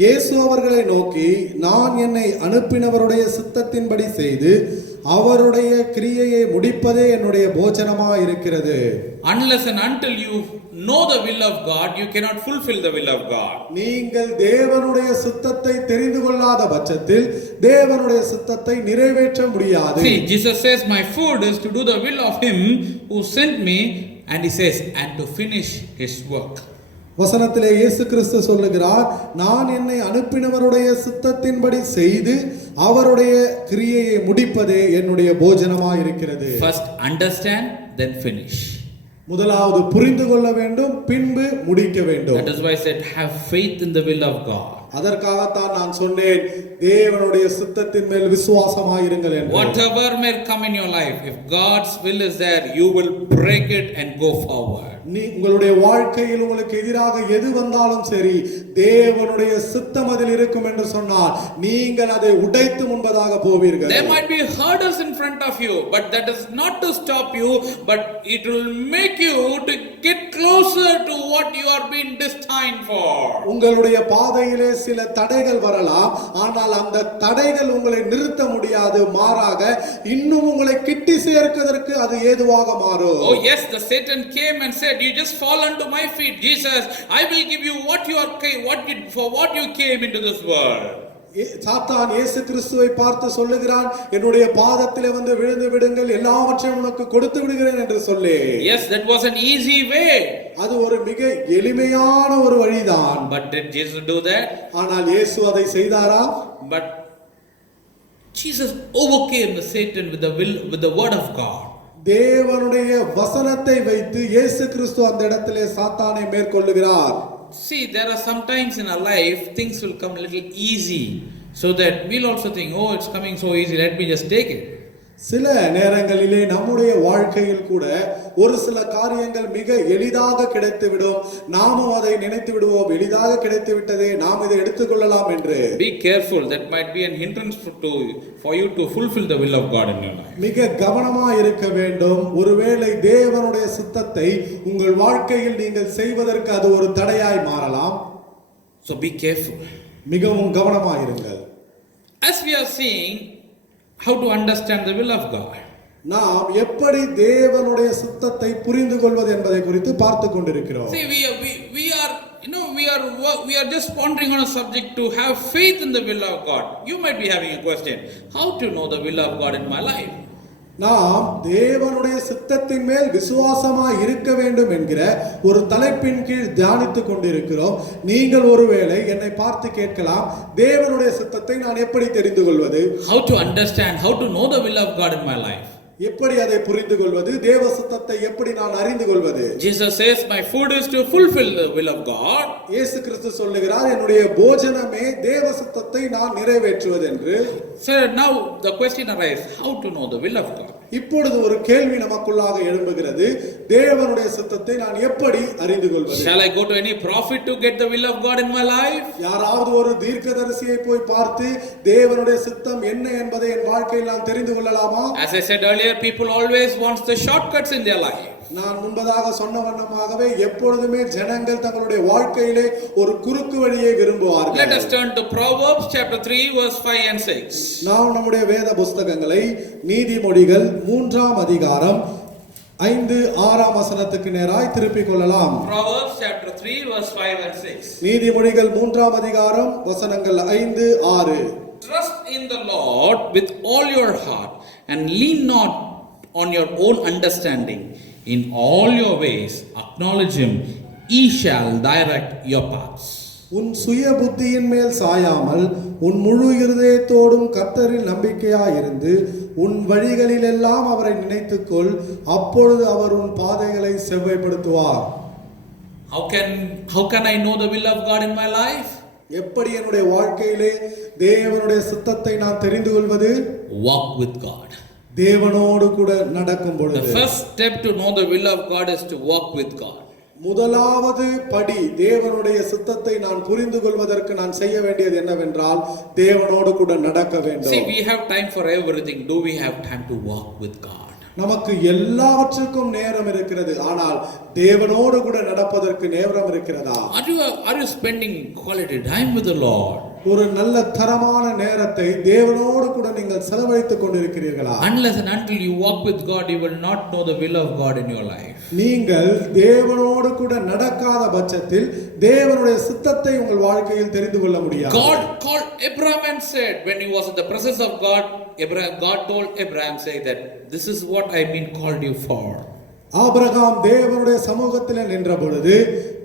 இயேசு அவர்களை நோக்கி, நான் என்னை அனுப்பினவருடைய சித்தத்தின்படி செய்து அவருடைய கிரியையை முடிப்பதே என்னுடைய போஜனமாய் இருக்கிறது. Unless and until you know the will of God, you cannot fulfill the will of God. நீங்கள் தேவனுடைய சித்தத்தை தெரிந்து கொள்ளாத பட்சத்தில் தேவனுடைய சித்தத்தை நிறைவேற்ற முடியாது. See, Jesus says, my food is to do the will of him who sent me, and he says, and to finish his work. வசனத்திலே இயேசு கிறிஸ்து சொல்லுகிறார், நான் என்னை அனுப்பினவருடைய சித்தத்தின்படி செய்து அவருடைய கிரியையை முடிப்பதே என்னுடைய போஜனமாய் இருக்கிறது. First understand, then finish. முதலாவது புரிந்து கொள்ள வேண்டும், பின்பு முடிக்க வேண்டும். That is why I said, have faith in the will of God. அதற்காகத்தான் நான் சொன்னேன், தேவனுடைய சித்தத்தின் மேல் விசுவாசமாயிருங்கள் என்று. Whatever may come in your life, if God's will is there, you will break it and go forward. உங்களுடைய வாழ்க்கையில் உங்களுக்கு எதிராக எது வந்தாலும் சரி, தேவனுடைய சித்தம் அதில் இருக்கும் என்று சொன்னால் நீங்கள் அதை உடைத்து முன்பதாக போவீர்கள். There might be hurdles in front of you, but that is not to stop you, but it will make you to get closer to what you are being destined for. உங்களுடைய பாதையிலே சில தடைகள் வரலாம், ஆனால் அந்த தடைகள் உங்களை நிறுத்த முடியாது, மாறாக இன்னும் உங்களை கிட்டி சேர்ப்பதற்கு அது ஏதுவாக மாறும். Oh yes, the Satan came and said, you just fall under my feet, Jesus, I will give you what you came into this world. சாத்தான் இயேசு கிறிஸ்துவை பார்த்து சொல்லுகிறான், என்னுடைய பாதத்திலே வந்து விழுந்து விடுங்கள், எல்லாவற்றையும் உனக்கு கொடுத்து விடுகிறேன் என்று சொல்லி. Yes, that was an easy way. அது ஒரு மிக எளிமையான ஒரு வழிதான். But did Jesus do that? ஆனால் இயேசு அதை செய்தாரா? But Jesus overcame the Satan with the word of God. தேவனுடைய வசனத்தை வைத்து இயேசு கிறிஸ்து அந்த இடத்திலே சாத்தானை மேற்கொள்ளுகிறார். See, there are sometimes in our life things will come a little easy, so that we'll also think, oh, it's coming so easy, let me just take it. சில நேரங்களிலே நம்முடைய வாழ்க்கையில் கூட ஒரு சில காரியங்கள் மிக எளிதாக கிடைத்துவிடும், நாமும் அதை நினைத்து விடுவோம், எளிதாக கிடைத்து விட்டதே, நாம் இதை எடுத்துக்கொள்ளலாம் என்று. Be careful, that might be an hindrance for you to fulfill the will of God in your life. மிக கவனமாக இருக்க வேண்டும். ஒருவேளை தேவனுடைய சித்தத்தை உங்கள் வாழ்க்கையில் நீங்கள் செய்வதற்கு அது ஒரு தடையாய் மாறலாம். So be careful. மிகவும் கவனமாக இருங்கள். As we are seeing how to understand the will of God, நாம் எப்படி தேவனுடைய சித்தத்தை புரிந்து கொள்வது என்பதை குறித்து பார்த்து கொண்டிருக்கிறோம். see, we are just pondering on a subject to have faith in the will of God. You might be having a question, how to know the will of God in my life? நாம் தேவனுடைய சித்தத்தின் மேல் விசுவாசமாய் இருக்க வேண்டும் என்கிற ஒரு தலைப்பின் கீழ் தியானித்துக் கொண்டிருக்கிறோம். நீங்கள் ஒருவேளை என்னை பார்த்து கேட்கலாம், தேவனுடைய சித்தத்தை நான் எப்படி தெரிந்து கொள்வது? How to understand, how to know the will of God in my life? எப்படி அதை புரிந்து கொள்வது? தேவ சித்தத்தை எப்படி நான் அறிந்து கொள்வது? Jesus says, my food is to fulfill the will of God. இயேசு கிறிஸ்து சொல்லுகிறார், என்னுடைய போஜனமே தேவ சித்தத்தை நான் நிறைவேற்றுவது என்று. So now the question arises, how to know the will of God? இப்பொழுது ஒரு கேள்வி நமக்குள்ளாக எழும்புகிறது, தேவனுடைய சித்தத்தை நான் எப்படி அறிந்து கொள்வது? Shall I go to any prophet to get the will of God in my life? யாராவது ஒரு தீர்க்கதரிசியை போய் பார்த்து தேவனுடைய சித்தம் என்ன என்பதை என் வாழ்க்கையில் நான் தெரிந்து கொள்ளலாமா? As I said earlier, people always want the shortcuts in their life. நான் முன்பதாக சொன்ன வண்ணமாகவே எப்பொழுதுமே ஜனங்கள் தங்களுடைய வாழ்க்கையிலே ஒரு குறுக்கு வழியை விரும்புவார்கள். Let us turn to Proverbs chapter 3 verse 5 and 6. நாம் நம்முடைய வேத புத்தகங்களை நீதிமொழிகள் 3ஆம் அதிகாரம் 5-6 வசனத்துக்கு நேராய் திருப்பிக் கொள்ளலாம். Proverbs chapter 3 verse 5 and 6. நீதிமொழிகள் 3ஆம் அதிகாரம் வசனங்கள் 5-6. Trust in the Lord with all your heart and lean not on your own understanding. In all your ways, acknowledge him. He shall direct your paths. உன் சுய புத்தியின் மேல் சாயாமல் உன் முழு இருதயத்தோடும் கர்த்தரில் நம்பிக்கையாயிருந்து உன் வழிகளிலெல்லாம் அவரை நினைத்துக்கொள், அப்பொழுது அவர் உன் பாதைகளை செவ்வாய்ப்படுத்துவார். How can I know the will of God in my life? எப்படி என்னுடைய வாழ்க்கையிலே தேவனுடைய சித்தத்தை நான் தெரிந்து கொள்வது? Walk with God. தேவனோடு கூட நடக்கும் பொழுது. The first step to know the will of God is to walk with God. முதலாவது படி தேவனுடைய சித்தத்தை நான் புரிந்து கொள்வதற்கு நான் செய்ய வேண்டியது என்னவென்றால் தேவனோடு கூட நடக்க வேண்டும். See, we have time for everything. Do we have time to walk with God? நமக்கு எல்லாவற்றுக்கும் நேரம் இருக்கிறது, ஆனால் தேவனோடு கூட நடப்பதற்கு நேரம் இருக்கிறதா? Are you spending quality time with the Lord? ஒரு நல்ல தரமான நேரத்தை தேவனோடு கூட நீங்கள் செலவழித்துக் கொண்டிருக்கிறீர்களா? Unless and until you walk with God, you will not know the will of God in your life. நீங்கள் தேவனோடு கூட நடக்காத பட்சத்தில் தேவனுடைய சித்தத்தை உங்கள் வாழ்க்கையில் தெரிந்து கொள்ள முடியாது. God called Abraham and said, when he was in the presence of God, God told Abraham, say that this is what I've been called you for. Abraham தேவனுடைய சமூகத்தில் நின்ற பொழுது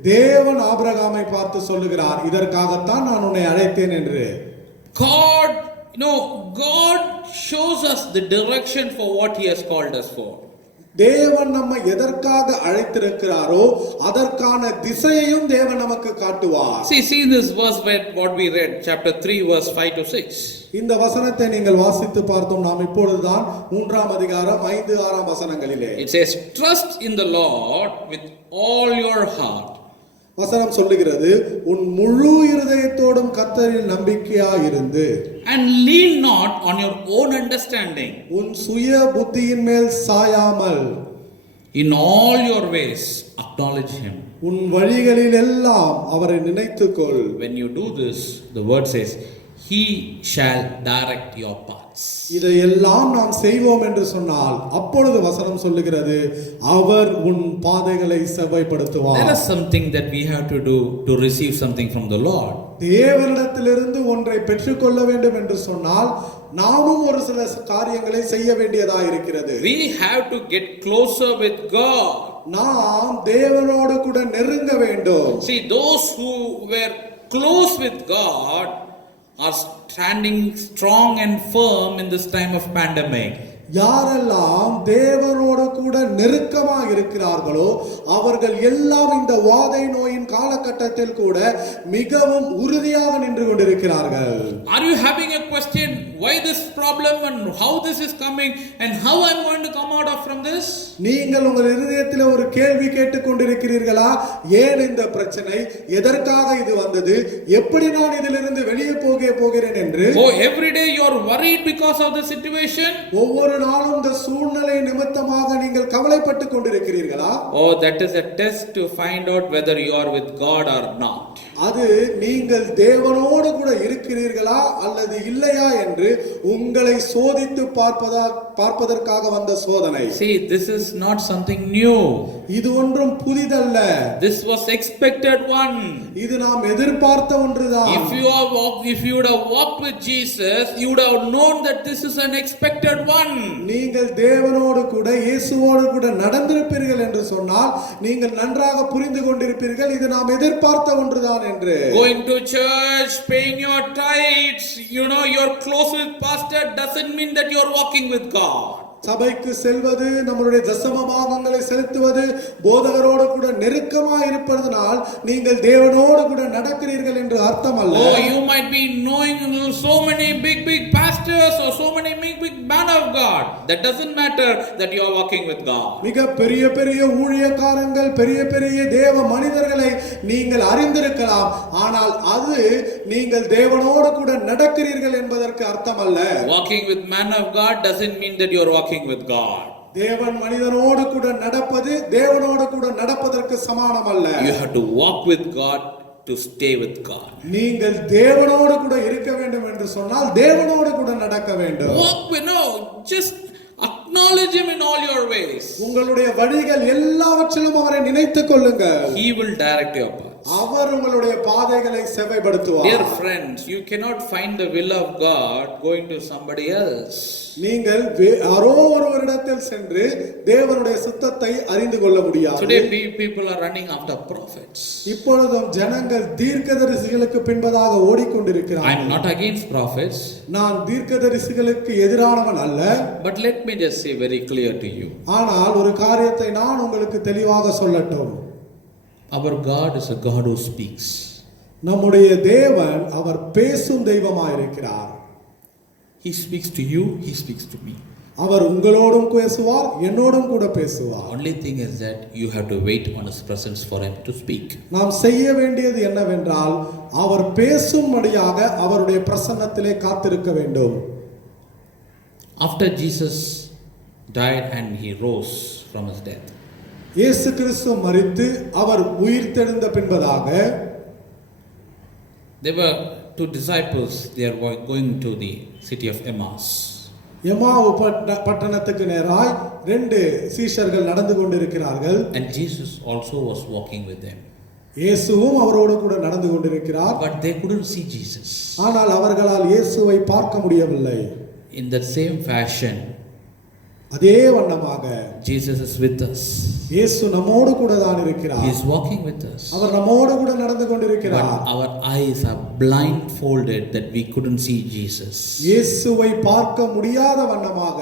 தேவன் ஆபிரகாமை பார்த்து சொல்லுகிறார், இதற்காகத்தான் நான் உன்னை அழைத்தேன் என்று. God shows us the direction for what he has called us for. தேவன் நம்மை எதற்காக அழைத்திருக்கிறாரோ அதற்கான திசையையும் தேவன் நமக்கு காட்டுவார். See this verse what we read, chapter 3 verse 5 to 6. இந்த வசனத்தை நீங்கள் வாசித்து பார்த்தோம். நாம் இப்பொழுதுதான் 3ஆம் அதிகாரம் 5-6 வசனங்களிலே. It says, trust in the Lord with all your heart. வசனம் சொல்லுகிறது, உன் முழு இருதயத்தோடும் கர்த்தரில் நம்பிக்கையாயிருந்து. And lean not on your own understanding. உன் சுய புத்தியின் மேல் சாயாமல். In all your ways acknowledge him. உன் வழிகளில் எல்லாம் அவரை நினைத்துக்கொள். When you do this, the word says, he shall direct your paths. இதையெல்லாம் நாம் செய்வோம் என்று சொன்னால் அப்பொழுது வசனம் சொல்லுகிறது, அவர் உன் பாதைகளை செவ்வாய்ப்படுத்துவார். There is something that we have to do to receive something from the Lord. தேவனிடத்திலிருந்து ஒன்றை பெற்றுக்கொள்ள வேண்டும் என்று சொன்னால் நாமும் ஒரு சில காரியங்களை செய்ய வேண்டியதாக இருக்கிறது. We have to get closer with God. நாம் தேவனோடு கூட நெருங்க வேண்டும். See, those who were close with God are standing strong and firm in this time of pandemic. யாரெல்லாம் தேவனோடு கூட நெருக்கமாக இருக்கிறார்களோ அவர்கள் எல்லாம் இந்த வாதை நோயின் காலகட்டத்தில் கூட மிகவும் உறுதியாக நின்று கொண்டிருக்கிறார்கள். Are you having a question why this problem and how this is coming and how I'm going to come out of from this? நீங்கள் உங்கள் இதயத்தில் ஒரு கேள்வி கேட்டுக் கொண்டிருக்கிறீர்களா? ஏன் இந்த பிரச்சனை, எதற்காக இது வந்தது, எப்படி நான் இதிலிருந்து வெளியே போகிறேன் என்று. Oh, every day you are worried because of the situation. ஒவ்வொரு நாளும் இந்த சூழ்நிலை நிமித்தமாக நீங்கள் கவலைப்பட்டுக் கொண்டிருக்கிறீர்களா? Oh, that is a test to find out whether you are with God or not. அது நீங்கள் தேவனோடு கூட இருக்கிறீர்களா அல்லது இல்லையா என்று உங்களை சோதித்து பார்ப்பதற்காக வந்த சோதனை. See, this is not something new. இது ஒன்றும் புதிதல்ல. This was expected one. இது நாம் எதிர்பார்த்த ஒன்றுதான். If you would have walked with Jesus, you would have known that this is an expected one. நீங்கள் தேவனோடு கூட இயேசுவோடு கூட நடந்திருப்பீர்கள் என்று சொன்னால் நீங்கள் நன்றாக புரிந்து கொண்டிருப்பீர்கள், இது நாம் எதிர்பார்த்த ஒன்றுதான் என்று. Going to church, paying your tithes, you're close with pastor doesn't mean that you're walking with God. சபைக்கு செல்வது, நம்மளுடைய தசம பாகங்களை செலுத்துவது, போதகரோடு கூட நெருக்கமாக இருப்பதனால் நீங்கள் தேவனோடு கூட நடக்கிறீர்கள் என்று அர்த்தம் அல்ல. Oh, you might be knowing so many big pastors or so many big man of God. That doesn't matter that you are walking with God. மிக பெரிய ஊழியக்காரங்கள், பெரிய தேவ மனிதர்களை நீங்கள் அறிந்திருக்கலாம், ஆனால் அது நீங்கள் தேவனோடு கூட நடக்கிறீர்கள் என்பதற்கு அர்த்தம் அல்ல. Walking with man of God doesn't mean that you are walking with God. தேவன் மனிதனோடு கூட நடப்பது தேவனோடு கூட நடப்பதற்கு சமானம் அல்ல. You have to walk with God to stay with God. நீங்கள் தேவனோடு கூட இருக்க வேண்டும் என்று சொன்னால் தேவனோடு கூட நடக்க வேண்டும். Just acknowledge him in all your ways. உங்களுடைய வழிகள் எல்லாவற்றிலும் அவரை நினைத்துக் கொள்ளுங்கள். He will direct your path. அவர் உங்களுடைய பாதைகளை செவ்வைப்படுத்துவார். Dear friends, you cannot find the will of God going to somebody else. நீங்கள் யாரோ ஒருவரிடத்தில் சென்று தேவனுடைய சித்தத்தை அறிந்து கொள்ள முடியாது. Today people are running after prophets. இப்பொழுதும் ஜனங்கள் தீர்க்கதரிசிகளுக்கு பின்பதாக ஓடிக்கொண்டிருக்கிறார்கள். I am not against prophets. நான் தீர்க்கதரிசிகளுக்கு எதிரானவன் அல்ல. But let me just say very clear to you. ஆனால் ஒரு காரியத்தை நான் உங்களுக்கு தெளிவாக சொல்லட்டும். Our God is a God who speaks. நம்முடைய தேவன் அவர் பேசும் தெய்வமாய் இருக்கிறார். He speaks to you, he speaks to me. அவர் உங்களோடும் பேசுவார், என்னோடும் கூட பேசுவார். Only thing is that you have to wait on his presence for him to speak. நாம் செய்ய வேண்டியது என்னவென்றால் அவர் பேசும்படியாக அவருடைய பிரசன்னத்திலே காத்திருக்க வேண்டும். After Jesus died and he rose from his death, இயேசு கிறிஸ்து மரித்து அவர் உயிர்த்தெழுந்த பின்பதாக there were two disciples. They are going to the city of Emmaus. எம்மாவு பட்டணத்துக்கு நேராய் ரெண்டு சீஷர்கள் நடந்து கொண்டிருக்கிறார்கள். And Jesus also was walking with them. இயேசுவும் அவரோடு கூட நடந்து கொண்டிருக்கிறார். But they couldn't see Jesus. ஆனால் அவர்களால் இயேசுவை பார்க்க முடியவில்லை. In that same fashion, அதே வண்ணமாக Jesus is with us. இயேசு நம்மோடு கூட தான் இருக்கிறார். He is walking with us. அவர் நம்மோடு கூட நடந்து கொண்டிருக்கிறார். But our eyes are blindfolded that we couldn't see Jesus. இயேசுவை பார்க்க முடியாத வண்ணமாக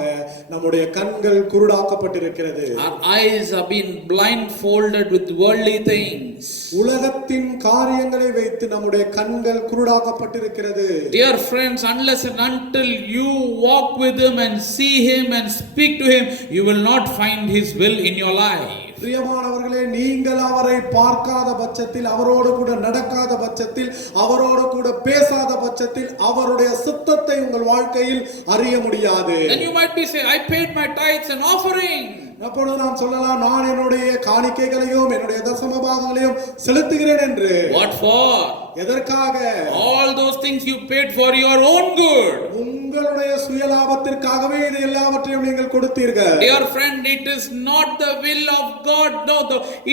நம்முடைய கண்கள் குருடாக்கப்பட்டிருக்கிறது. Our eyes have been blindfolded with worldly things. உலகத்தின் காரியங்களை வைத்து நம்முடைய கண்கள் குருடாக்கப்பட்டிருக்கிறது. Dear friends, unless and until you walk with him and see him and speak to him, you will not find his will in your life. பிரியமானவர்களே, நீங்கள் அவரை பார்க்காத பட்சத்தில், அவரோடு கூட நடக்காத பட்சத்தில், அவரோடு கூட பேசாத பட்சத்தில் அவருடைய சித்தத்தை உங்கள் வாழ்க்கையில் அறிய முடியாது. Then you might be saying, I paid my tithes and offering. அப்பொழுது நாம் சொல்லலாம், நான் என்னுடைய காணிக்கைகளையும் என்னுடைய தசம பாகங்களையும் செலுத்துகிறேன் என்று. What for? எதற்காக? All those things you paid for your own good. உங்களுடைய சுயலாபத்திற்காகவே இது எல்லாவற்றையும் நீங்கள் கொடுத்தீர்கள். Dear friend, it is not the will of God. No,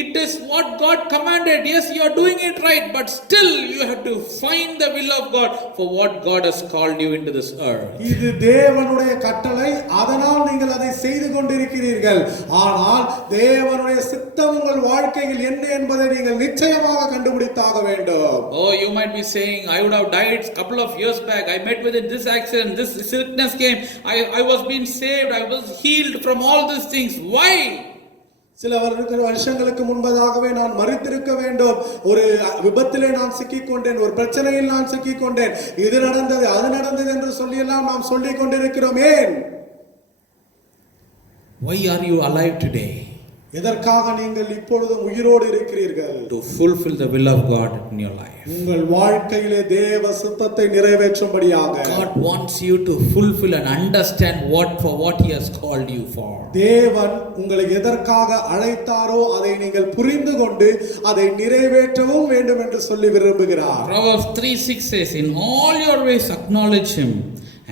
it is what God commanded. Yes, you are doing it right, but still you have to find the will of God for what God has called you into this earth. இது தேவனுடைய கட்டளை, அதனால் நீங்கள் அதை செய்து கொண்டிருக்கிறீர்கள். ஆனால் தேவனுடைய சித்தம் உங்கள் வாழ்க்கையில் என்ன என்பதை நீங்கள் நிச்சயமாக கண்டுபிடித்தாக வேண்டும். Oh, you might be saying, I would have died a couple of years back. I met with this accident, this sickness came. I was being saved. I was healed from all these things. Why? சில வருஷங்களுக்கு முன்பதாகவே நான் மரித்திருக்க வேண்டும். ஒரு விபத்திலே நான் சிக்கிக்கொண்டேன், ஒரு பிரச்சனையில் நான் சிக்கிக்கொண்டேன், இது நடந்தது அது நடந்தது என்று சொல்லியெல்லாம் நாம் சொல்லிக் கொண்டிருக்கிறோம். ஏன்? Why are you alive today? எதற்காக நீங்கள் இப்பொழுதும் உயிரோடு இருக்கிறீர்கள்? To fulfill the will of God in your life. உங்கள் வாழ்க்கையிலே தேவ சித்தத்தை நிறைவேற்றும்படியாக. God wants you to fulfill and understand for what he has called you for. தேவன் உங்களை எதற்காக அழைத்தாரோ அதை நீங்கள் புரிந்து கொண்டு அதை நிறைவேற்றவும் வேண்டும் என்று சொல்லி விரும்புகிறார். Proverbs 3:6 says, in all your ways acknowledge him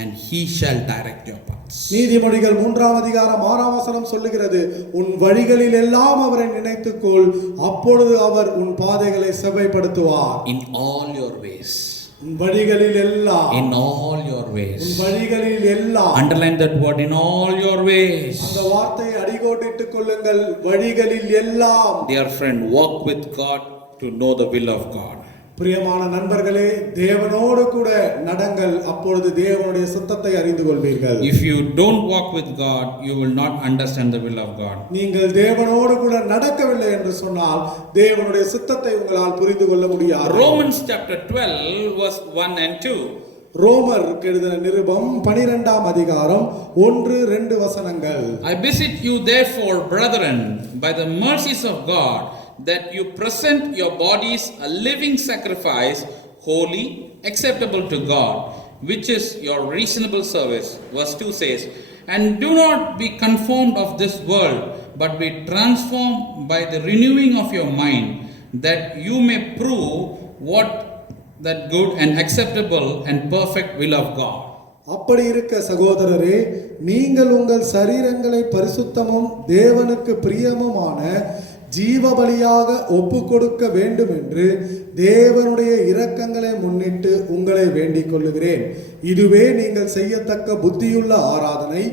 and he shall direct your paths. நீதிமொழிகள் 3ஆம் அதிகாரம் 6ஆம் வசனம் சொல்லுகிறது, உன் வழிகளில் எல்லாம் அவரை நினைத்துக்கொள், அப்பொழுது அவர் உன் பாதைகளை செவ்வைப்படுத்துவார். In all your ways. உன் வழிகளில் எல்லாம். In all your ways. உன் வழிகளில் எல்லாம். Underline that word, in all your ways. அந்த வார்த்தையை அடிகோடிட்டுக் கொள்ளுங்கள், வழிகளில் எல்லாம். Dear friend, walk with God to know the will of God. பிரியமான நண்பர்களே, தேவனோடு கூட நடங்கள், அப்பொழுது தேவனுடைய சித்தத்தை அறிந்து கொள்வீர்கள். If you don't walk with God, you will not understand the will of God. நீங்கள் தேவனோடு கூட நடக்கவில்லை என்று சொன்னால் தேவனுடைய சித்தத்தை உங்களால் புரிந்து கொள்ள முடியாது. Romans chapter 12 verse 1 and 2. ரோமருக்கு எழுதின நிருபம் 12ஆம் அதிகாரம் 1-2 வசனங்கள். I beseech you therefore, brethren, by the mercies of God, that you present your bodies a living sacrifice, holy, acceptable to God, which is your reasonable service. Verse 2 says, and do not be conformed of this world, but be transformed by the renewing of your mind, that you may prove what that good and acceptable and perfect will of God. அப்படி இருக்க சகோதரரே, நீங்கள் உங்கள் சரீரங்களை பரிசுத்தமும் தேவனுக்கு பிரியமுமான ஜீவ பலியாக ஒப்பு கொடுக்க வேண்டும் என்று தேவனுடைய இரக்கங்களை முன்னிட்டு உங்களை வேண்டிக் கொள்ளுகிறேன். இதுவே நீங்கள் செய்யத்தக்க புத்தியுள்ள ஆராதனை.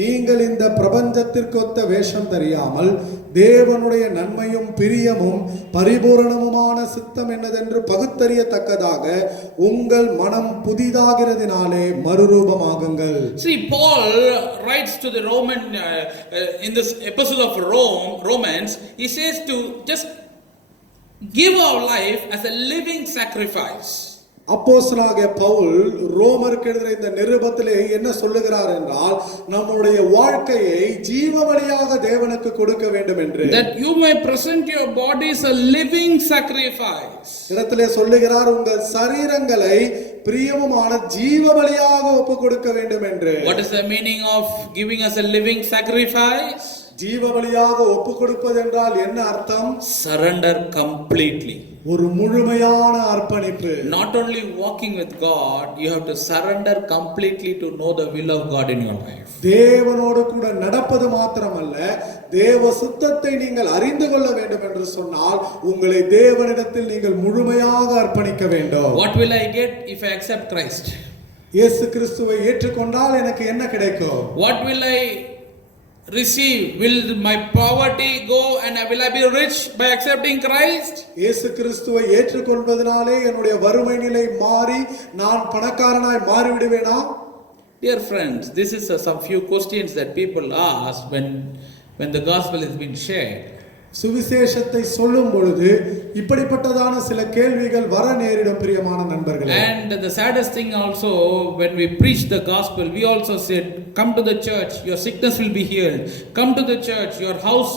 நீங்கள் இந்த பிரபஞ்சத்திற்கொத்த வேஷம் தெரியாமல் தேவனுடைய நன்மையும் பிரியமும் பரிபூரணமுமான சித்தம் என்னதென்று பகுத்தறியத்தக்கதாக உங்கள் மனம் புதிதாகிறதினாலே மறுரூபமாகுங்கள். See, Paul writes to the in this epistle of Romans, he says to just give our life as a living sacrifice. அப்போஸ்தலனாகிய பவுல் ரோமருக்கு எழுதின இந்த நிருபத்திலே என்ன சொல்லுகிறார் என்றால், நம்முடைய வாழ்க்கையை ஜீவ பலியாக தேவனுக்கு கொடுக்க வேண்டும் என்று. That you may present your bodies a living sacrifice. இடத்திலே சொல்லுகிறார், உங்கள் சரீரங்களை பிரியமான ஜீவ பலியாக ஒப்பு கொடுக்க வேண்டும் என்று. What is the meaning of giving us a living sacrifice? ஜீவ பலியாக ஒப்பு கொடுப்பது என்றால் என்ன அர்த்தம்? Surrender completely. ஒரு முழுமையான அர்ப்பணிப்பு. Not only walking with God, you have to surrender completely to know the will of God in your life. தேவனோடு கூட நடப்பது மாத்திரமல்ல, தேவ சித்தத்தை நீங்கள் அறிந்து கொள்ள வேண்டும் என்று சொன்னால் உங்களை தேவனிடத்தில் நீங்கள் முழுமையாக அர்ப்பணிக்க வேண்டும். What will I get if I accept Christ? இயேசு கிறிஸ்துவை ஏற்றுக்கொண்டால் எனக்கு என்ன கிடைக்கும்? What will I receive? Will my poverty go and will I be rich by accepting Christ? இயேசு கிறிஸ்துவை ஏற்றுக்கொள்வதனாலே என்னுடைய வறுமை நிலை மாறி நான் பணக்காரனாய் மாறிவிடுவேனா? Dear friends, this is some few questions that people ask when the gospel has been shared. சுவிசேஷத்தை சொல்லும் பொழுது இப்படிப்பட்டதான சில கேள்விகள் வர நேரிடும் பிரியமான நண்பர்களே. And the saddest thing also, when we preach the gospel, we also said, come to the church, your sickness will be healed. Come to the church, your house,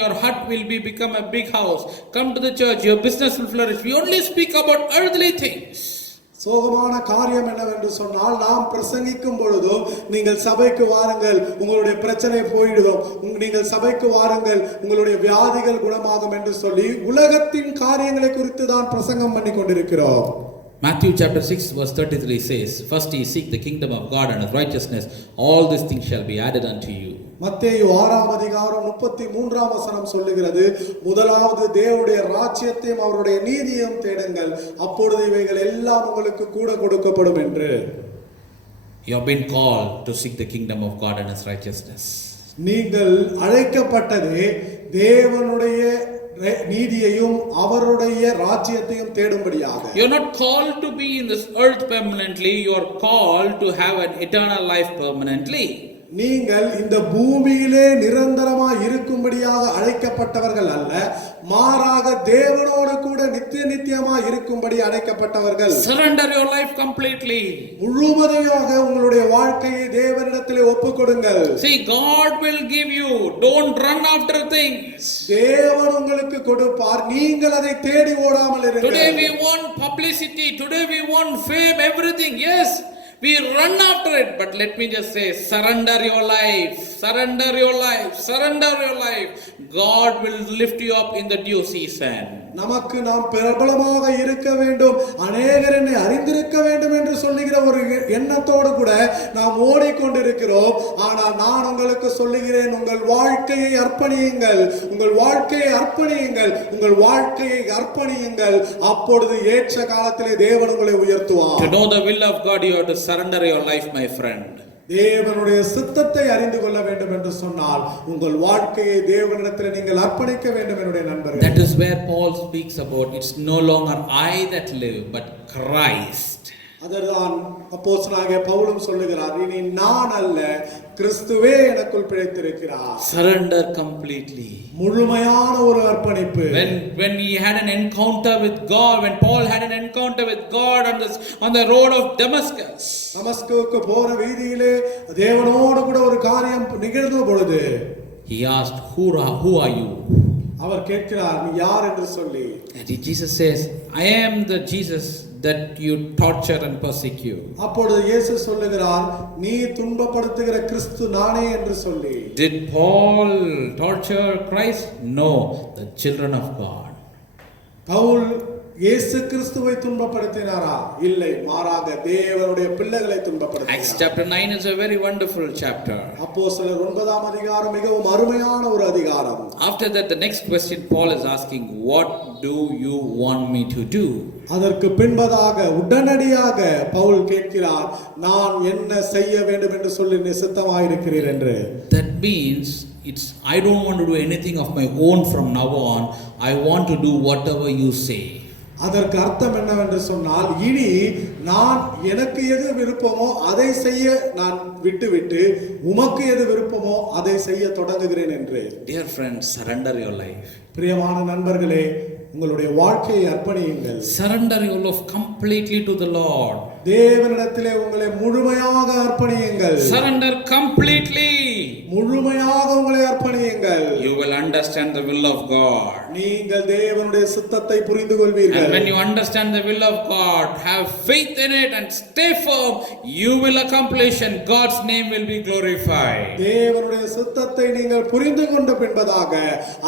your hut will become a big house. Come to the church, your business will flourish. We only speak about earthly things. சோகமான காரியம் என்னவென்று சொன்னால், நாம் பிரசங்கிக்கும் பொழுதும் நீங்கள் சபைக்கு வாருங்கள், உங்களுடைய பிரச்சனை போய்விடும், நீங்கள் சபைக்கு வாருங்கள், உங்களுடைய வியாதிகள் குணமாகும் என்று சொல்லி உலகத்தின் காரியங்களை குறித்து தான் பிரசங்கம் பண்ணி கொண்டிருக்கிறோம். Matthew chapter 6 verse 33 says, first ye seek the kingdom of God and his righteousness, all these things shall be added unto you. மத்தேயு 6ஆம் அதிகாரம் 33ஆம் வசனம் சொல்லுகிறது, முதலாவது தேவனுடைய ராஜ்யத்தையும் அவருடைய நீதியையும் தேடுங்கள், அப்பொழுது இவைகள் எல்லாம் உங்களுக்கு கூட கொடுக்கப்படும் என்று. You have been called to seek the kingdom of God and his righteousness. நீங்கள் அழைக்கப்பட்டதே தேவனுடைய நீதியையும் அவருடைய ராஜ்யத்தையும் தேடும்படியாக. You are not called to be in this earth permanently, you are called to have an eternal life permanently. நீங்கள் இந்த பூமியிலே நிரந்தரமாக இருக்கும்படியாக அழைக்கப்பட்டவர்கள் அல்ல, மாறாக தேவனோடு கூட நித்தியமாக இருக்கும்படி அழைக்கப்பட்டவர்கள். Surrender your life completely. முழுவதுமாக உங்களுடைய வாழ்க்கையை தேவனிடத்திலே ஒப்புக்கொடுங்கள். See, God will give you. Don't run after things. தேவன் உங்களுக்கு கொடுப்பார், நீங்கள் அதை தேடி ஓடாமல் இருங்கள். Today we want publicity, today we want fame, everything. Yes, we run after it, but let me just say, surrender your life, surrender your life, surrender your life. God will lift you up in the due season. நமக்கு நாம் பிரபலமாக இருக்க வேண்டும், அநேகர் என்னை அறிந்திருக்க வேண்டும் என்று சொல்லுகிற ஒரு எண்ணத்தோடு கூட நாம் ஓடிக்கொண்டிருக்கிறோம். ஆனால் நான் உங்களுக்கு சொல்லுகிறேன், உங்கள் வாழ்க்கையை அர்ப்பணியுங்கள், உங்கள் வாழ்க்கையை அர்ப்பணியுங்கள், உங்கள் வாழ்க்கையை அர்ப்பணியுங்கள். அப்பொழுது ஏற்ற காலத்திலே தேவன் உங்களை உயர்த்துவார். To know the will of God, you have to surrender your life, my friend. தேவனுடைய சித்தத்தை அறிந்து கொள்ள வேண்டும் என்று சொன்னால் உங்கள் வாழ்க்கையை தேவனிடத்தில் நீங்கள் அர்ப்பணிக்க வேண்டும் என்னுடைய நண்பர்களே. That is where Paul speaks about, it's no longer I that live but Christ. அதுதான் அப்போஸ்தலனாகிய பவுலும் சொல்லுகிறார், இனி நான் அல்ல, கிறிஸ்துவே எனக்குள் பிழைத்திருக்கிறார். Surrender completely. முழுமையான ஒரு அர்ப்பணிப்பு. When he had an encounter with God, when Paul had an encounter with God on the road of Damascus, தமஸ்குவுக்கு போற வீதியிலே தேவனோடு கூட ஒரு காரியம் நிகழ்ந்த பொழுது he asked, who are you? அவர் கேட்கிறார், நீ யார் என்று சொல்லி. And Jesus says, I am the Jesus that you torture and persecute. அப்பொழுது இயேசு சொல்லுகிறார், நீ துன்பப்படுத்துகிற கிறிஸ்து நானே என்று சொல்லி. Did Paul torture Christ? No, the children of God. Pavul இயேசு கிறிஸ்துவை துன்பப்படுத்தினாரா? இல்லை, மாறாக தேவனுடைய பிள்ளைகளை Acts துன்பப்படுத்தினார். chapter 9 is a very wonderful chapter. அப்போஸ்தலர் 9ஆம் அதிகாரம் மிகவும் அருமையான ஒரு அதிகாரம். After that, the next question Paul is asking, what do you want me to do? அதற்கு பின்பதாக உடனடியாக பவுல் கேட்கிறார், நான் என்ன செய்ய வேண்டும் என்று சொல்லி நிசித்தமாயிருக்கிறீர் என்று. That means I don't want to do anything of my own from now on. I want to do whatever you say. அதற்கு அர்த்தம் என்னவென்று சொன்னால், இனி நான் எனக்கு எது விருப்பமோ அதை செய்ய நான் விட்டுவிட்டு உமக்கு எது விருப்பமோ அதை செய்ய தொடங்குகிறேன் என்று. Dear friends, surrender your life. பிரியமான நண்பர்களே, உங்களுடைய வாழ்க்கையை அர்ப்பணியுங்கள். Surrender your life completely to the Lord. தேவனிடத்திலே உங்களை முழுமையாக அர்ப்பணியுங்கள். Surrender completely. முழுமையாக உங்களை அர்ப்பணியுங்கள். You will understand the will of God. நீங்கள் தேவனுடைய சித்தத்தை புரிந்து கொள்வீர்கள். And when you understand the will of God, have faith in it and stay firm, you will accomplish and God's name will be glorified. தேவனுடைய சித்தத்தை நீங்கள் புரிந்து கொண்ட பின்பதாக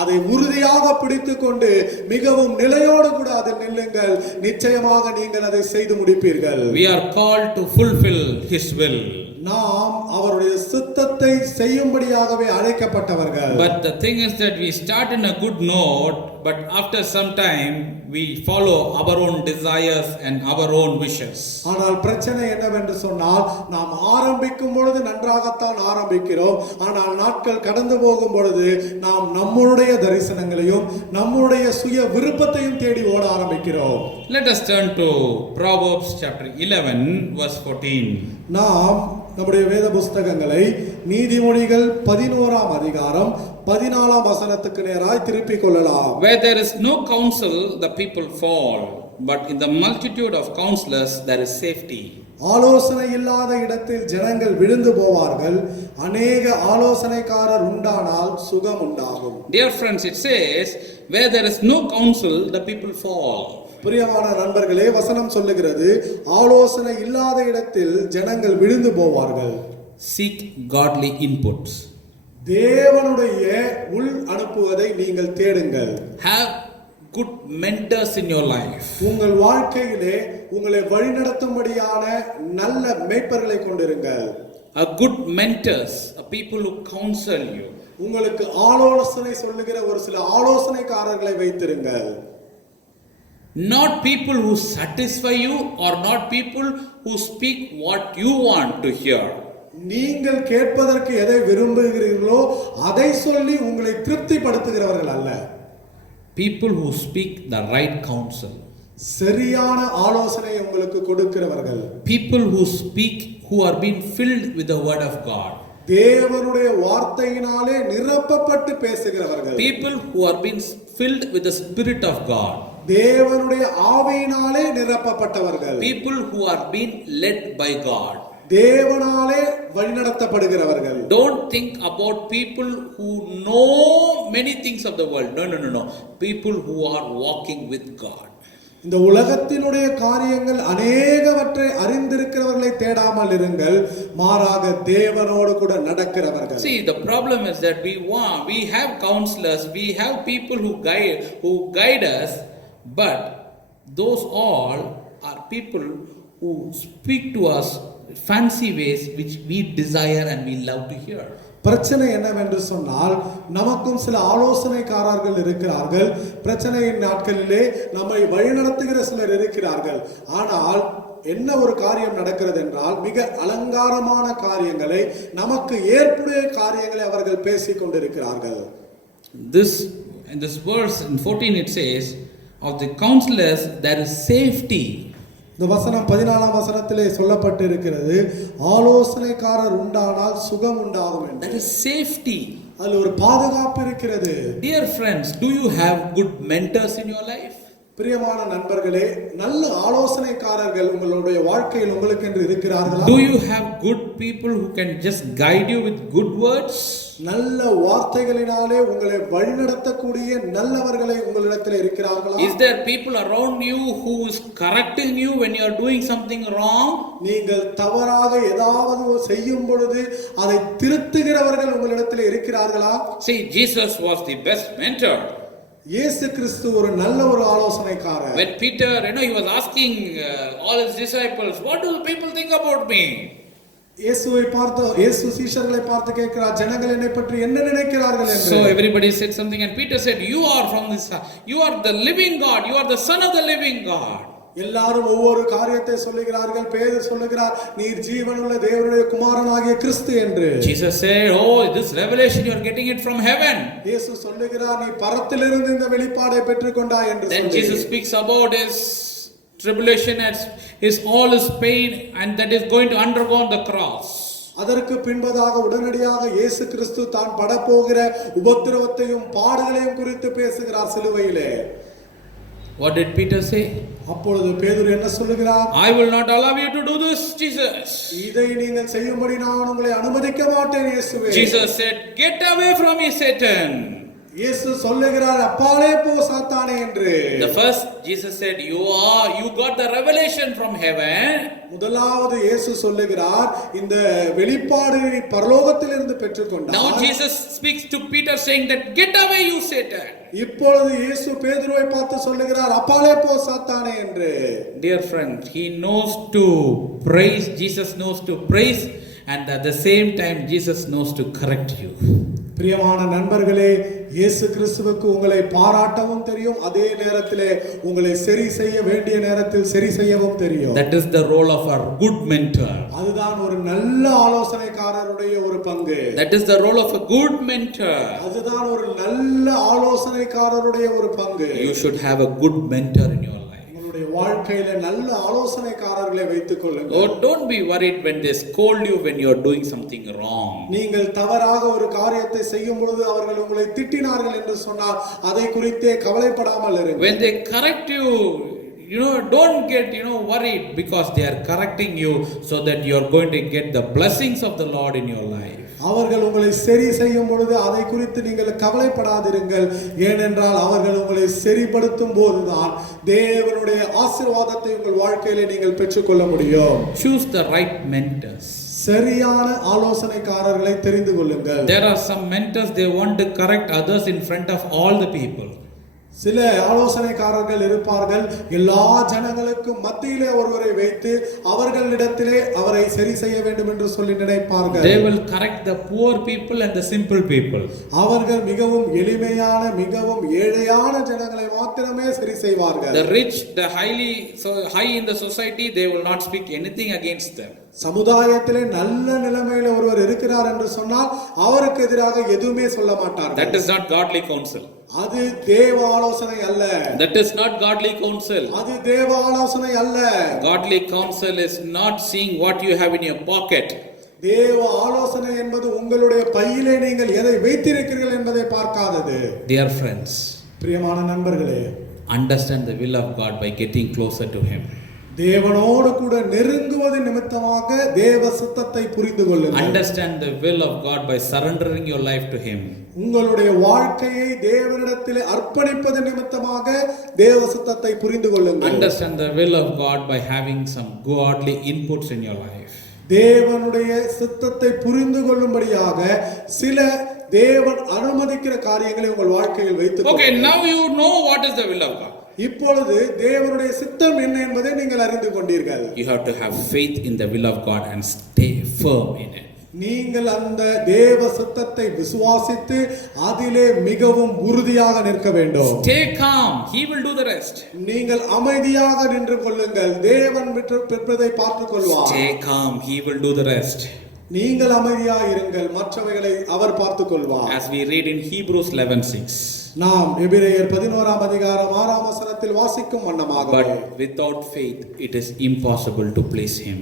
அதை உறுதியாக பிடித்துக்கொண்டு மிகவும் நிலையோடு கூட அதில் நில்லுங்கள். நிச்சயமாக நீங்கள் அதை செய்து முடிப்பீர்கள். We are called to fulfill His will. நாம் அவருடைய சித்தத்தை செய்யும்படியாகவே அழைக்கப்பட்டவர்கள். But the thing is that we start in a good note, but after some time we follow our own desires and our own wishes. ஆனால் பிரச்சனை என்னவென்று சொன்னால், நாம் ஆரம்பிக்கும் பொழுது நன்றாகத்தான் ஆரம்பிக்கிறோம். ஆனால் நாட்கள் கடந்து போகும் பொழுது நாம் நம்முடைய தரிசனங்களையும் நம்முடைய சுய விருப்பத்தையும் தேடி ஓட ஆரம்பிக்கிறோம். Let us turn to Proverbs chapter 11 verse 14. நாம் நம்முடைய வேத புஸ்தகங்களை நீதிமொழிகள் 11ஆம் அதிகாரம் 14ஆம் வசனத்துக்கு நேராய் திருப்பிக் கொள்ளலாம். Where there is no counsel, the people fall, but in the multitude of counselors there is safety. ஆலோசனை இல்லாத இடத்தில் ஜனங்கள் விழுந்து போவார்கள், அநேக ஆலோசனைக்காரர் உண்டானால் சுகம் உண்டாகும். Dear friends, it says, where there is no counsel, the people fall. பிரியமான நண்பர்களே, வசனம் சொல்லுகிறது, ஆலோசனை இல்லாத இடத்தில் ஜனங்கள் விழுந்து போவார்கள். Seek godly inputs. தேவனுடைய உள் அனுப்புவதை நீங்கள் தேடுங்கள். Have good mentors in your life. உங்கள் வாழ்க்கையிலே உங்களை வழிநடத்தும்படியான நல்ல மேய்ப்பர்களை கொண்டிருங்கள். A good mentors, a people who counsel you. உங்களுக்கு ஆலோசனை சொல்லுகிற ஒரு சில ஆலோசனைக்காரர்களை வைத்திருங்கள். Not people who satisfy you or not people who speak what you want to hear. நீங்கள் கேட்பதற்கு எதை விரும்புகிறீர்களோ அதை சொல்லி உங்களை திருப்திப்படுத்துகிறவர்கள் அல்ல. People who speak the right counsel. சரியான ஆலோசனை உங்களுக்கு கொடுக்கிறவர்கள். People who speak, who are being filled with the word of God. தேவனுடைய வார்த்தையினாலே நிரப்பப்பட்டு பேசுகிறவர்கள். People who are being filled with the spirit of God. தேவனுடைய ஆவியினாலே நிரப்பப்பட்டவர்கள். People who are being led by God. தேவனாலே வழிநடத்தப்படுகிறவர்கள். Don't think about people who know many things of the world. No. People who are walking with God. இந்த உலகத்தினுடைய காரியங்கள் அநேகவற்றை அறிந்திருக்கிறவர்களை தேடாமல் இருங்கள், மாறாக தேவனோடு கூட நடக்கிறவர்கள். See, the problem is that we have counselors, we have people who guide us, but those all are people who speak to us fancy ways which we desire and we love to hear. பிரச்சனை என்னவென்று சொன்னால், நமக்கும் சில ஆலோசனைக்காரர்கள் இருக்கிறார்கள். பிரச்சனையின் நாட்களிலே நம்மை வழிநடத்துகிற சிலர் இருக்கிறார்கள். ஆனால் என்ன ஒரு காரியம் நடக்கிறது என்றால், மிக அலங்காரமான காரியங்களை, நமக்கு ஏற்புடைய காரியங்களை அவர்கள் பேசிக் கொண்டிருக்கிறார்கள். In this verse in 14 it says, of the counselors there is safety. இந்த வசனம் 14ஆம் வசனத்திலே சொல்லப்பட்டு இருக்கிறது, ஆலோசனைக்காரர் உண்டானால் சுகம் உண்டாகும் என்று. That is safety. அதில் ஒரு பாதுகாப்பு இருக்கிறது. Dear friends, do you have good mentors in your life? பிரியமான நண்பர்களே, நல்ல ஆலோசனைக்காரர்கள் உங்களுடைய வாழ்க்கையில் உங்களுக்கு என்று இருக்கிறார்களா? Do you have good people who can just guide you with good words? நல்ல வார்த்தைகளினாலே உங்களை வழிநடத்தக்கூடிய நல்லவர்களை உங்களிடத்தில் இருக்கிறார்களா? Is there people around you who is correcting you when you are doing something wrong? நீங்கள் தவறாக ஏதாவது செய்யும் பொழுது அதை திருத்துகிறவர்கள் உங்களிடத்தில் இருக்கிறார்களா? See, Jesus was the best mentor. இயேசு கிறிஸ்து ஒரு நல்ல ஒரு ஆலோசனைக்காரர். When Peter, he was asking all his disciples, what do people think about me? இயேசு சீஷர்களை பார்த்து கேட்கிறார், ஜனங்கள் என்னை பற்றி என்ன நினைக்கிறார்கள் என்று. So everybody said something and Peter said, you are the living God, you are the son of the living God. எல்லாரும் ஒவ்வொரு காரியத்தை சொல்லுகிறார்கள். பேதுரு சொல்லுகிறார், நீர் ஜீவனுள்ள தேவனுடைய குமாரனாகிய கிறிஸ்து என்று. Jesus said, oh, this revelation you are getting it from heaven. இயேசு சொல்லுகிறார், நீ பரத்திலிருந்து இந்த வெளிப்பாடை பெற்றுக்கொண்டாய் என்று. Then Jesus speaks about his tribulation as all his pain and that is going to undergo on the cross. அதற்கு பின்பதாக உடனடியாக இயேசு கிறிஸ்து தான் படப்போகிற உபத்திரவத்தையும் பாடுகளையும் குறித்து பேசுகிறார் சிலுவையிலே. What did Peter say? அப்பொழுது பேதுரு என்ன சொல்லுகிறார்? I will not allow you to do this, Jesus. இதை நீங்கள் செய்யும்படி நான் உங்களை அனுமதிக்க மாட்டேன் இயேசுவே. Jesus said, get away from me, Satan. இயேசு சொல்லுகிறார், அப்பாலே போ சாத்தானே என்று. The first Jesus said, you got the revelation from heaven. முதலாவது இயேசு சொல்லுகிறார், இந்த வெளிப்பாடு நீ பரலோகத்திலிருந்து பெற்றுக்கொண்டாய். Now Jesus speaks to Peter saying that get away you Satan. இப்பொழுது இயேசு பேதுருவை பார்த்து சொல்லுகிறார், அப்பாலே போ சாத்தானே என்று. Dear friend, he knows to praise, Jesus knows to praise, and at the same time Jesus knows to correct you. பிரியமான நண்பர்களே, இயேசு கிறிஸ்துவுக்கு உங்களை பாராட்டவும் தெரியும், அதே நேரத்திலே உங்களை சரி செய்ய வேண்டிய நேரத்தில் சரி செய்யவும் தெரியும். That is the role of a good mentor. அதுதான் ஒரு நல்ல ஆலோசனைக்காரருடைய ஒரு பங்கு. That is the role of a good mentor. அதுதான் ஒரு நல்ல ஆலோசனைக்காரருடைய ஒரு பங்கு. You should have a good mentor in your life. உங்களுடைய வாழ்க்கையில நல்ல ஆலோசனைக்காரர்களை வைத்துக் கொள்ளுங்கள். Oh, don't be worried when they scold you when you are doing something wrong. நீங்கள் தவறாக ஒரு காரியத்தை செய்யும் பொழுது அவர்கள் உங்களை திட்டினார்கள் என்று சொன்னால் அதை குறித்தே கவலைப்படாமல் இருங்கள். When they correct you, don't get worried because they are correcting you so that you are going to get the blessings of the Lord in your life. அவர்கள் உங்களை சரி செய்யும் பொழுது அதை குறித்து நீங்கள் கவலைப்படாதிருங்கள். ஏனென்றால் அவர்கள் உங்களை சரிப்படுத்தும் போதுதான் தேவனுடைய ஆசீர்வாதத்தை உங்கள் வாழ்க்கையிலே நீங்கள் பெற்றுக்கொள்ள முடியும். Choose the right mentors. சரியான ஆலோசனைக்காரர்களை தெரிந்து கொள்ளுங்கள். There are some mentors, they want to correct others in front of all the people. சில ஆலோசனைக்காரர்கள் இருப்பார்கள், எல்லா ஜனங்களுக்கும் மத்தியிலே ஒருவரை வைத்து அவர்களிடத்திலே அவரை சரி செய்ய வேண்டும் என்று சொல்லி நினைப்பார்கள். They will correct the poor people and the simple people. அவர்கள் மிகவும் எளிமையான மிகவும் ஏழையான ஜனங்களை மாத்திரமே சரி செய்வார்கள். The rich, the high in the society, they will not speak anything against them. சமுதாயத்திலே நல்ல நிலைமையில ஒருவர் இருக்கிறார் என்று சொன்னால் அவருக்கு எதிராக எதுவுமே சொல்ல மாட்டார்கள். That is not godly counsel. அது தேவ ஆலோசனை அல்ல. That is not godly counsel. அது தேவ ஆலோசனை அல்ல. Godly counsel is not seeing what you have in your pocket. தேவ ஆலோசனை என்பது உங்களுடைய பையிலே நீங்கள் எதை வைத்திருக்கிறீர்கள் என்பதை பார்க்காதது. Dear friends, பிரியமான நண்பர்களே, understand the will of God by getting closer to him. தேவனோடு கூட நெருங்குவது நிமித்தமாக தேவ சித்தத்தை புரிந்து கொள்ளுங்கள். Understand the will of God by surrendering your life to him. உங்களுடைய வாழ்க்கையை தேவனிடத்தில் அர்ப்பணிப்பது நிமித்தமாக தேவ சித்தத்தை புரிந்து கொள்ளுங்கள். Understand the will of God by having some godly inputs in your life. தேவனுடைய சித்தத்தை புரிந்து கொள்ளும்படியாக சில தேவன் அனுமதிக்கிற காரியங்களை உங்கள் வாழ்க்கையில் வைத்து. Okay, now you know what is the will of God. இப்பொழுது தேவனுடைய சித்தம் என்ன என்பதை நீங்கள் அறிந்து கொண்டீர்கள். You have to have faith in the will of God and stay firm in it. நீங்கள் அந்த தேவ சித்தத்தை விசுவாசித்து அதிலே மிகவும் உறுதியாக நிற்க வேண்டும். Stay calm, he will do the rest. நீங்கள் அமைதியாக நின்று கொள்ளுங்கள், தேவன் பெற்றதை பார்த்துக் கொள்வார். Stay calm, he will do the rest. நீங்கள் அமைதியாக இருங்கள், மற்றவைகளை அவர் பார்த்துக் கொள்வார். As we read in Hebrews 11:6. நாம் எபிரேயர் 11ஆம் அதிகாரம் 6ஆம் வசனத்தில் வாசிக்கும் வண்ணமாக, But without faith it is impossible to please him.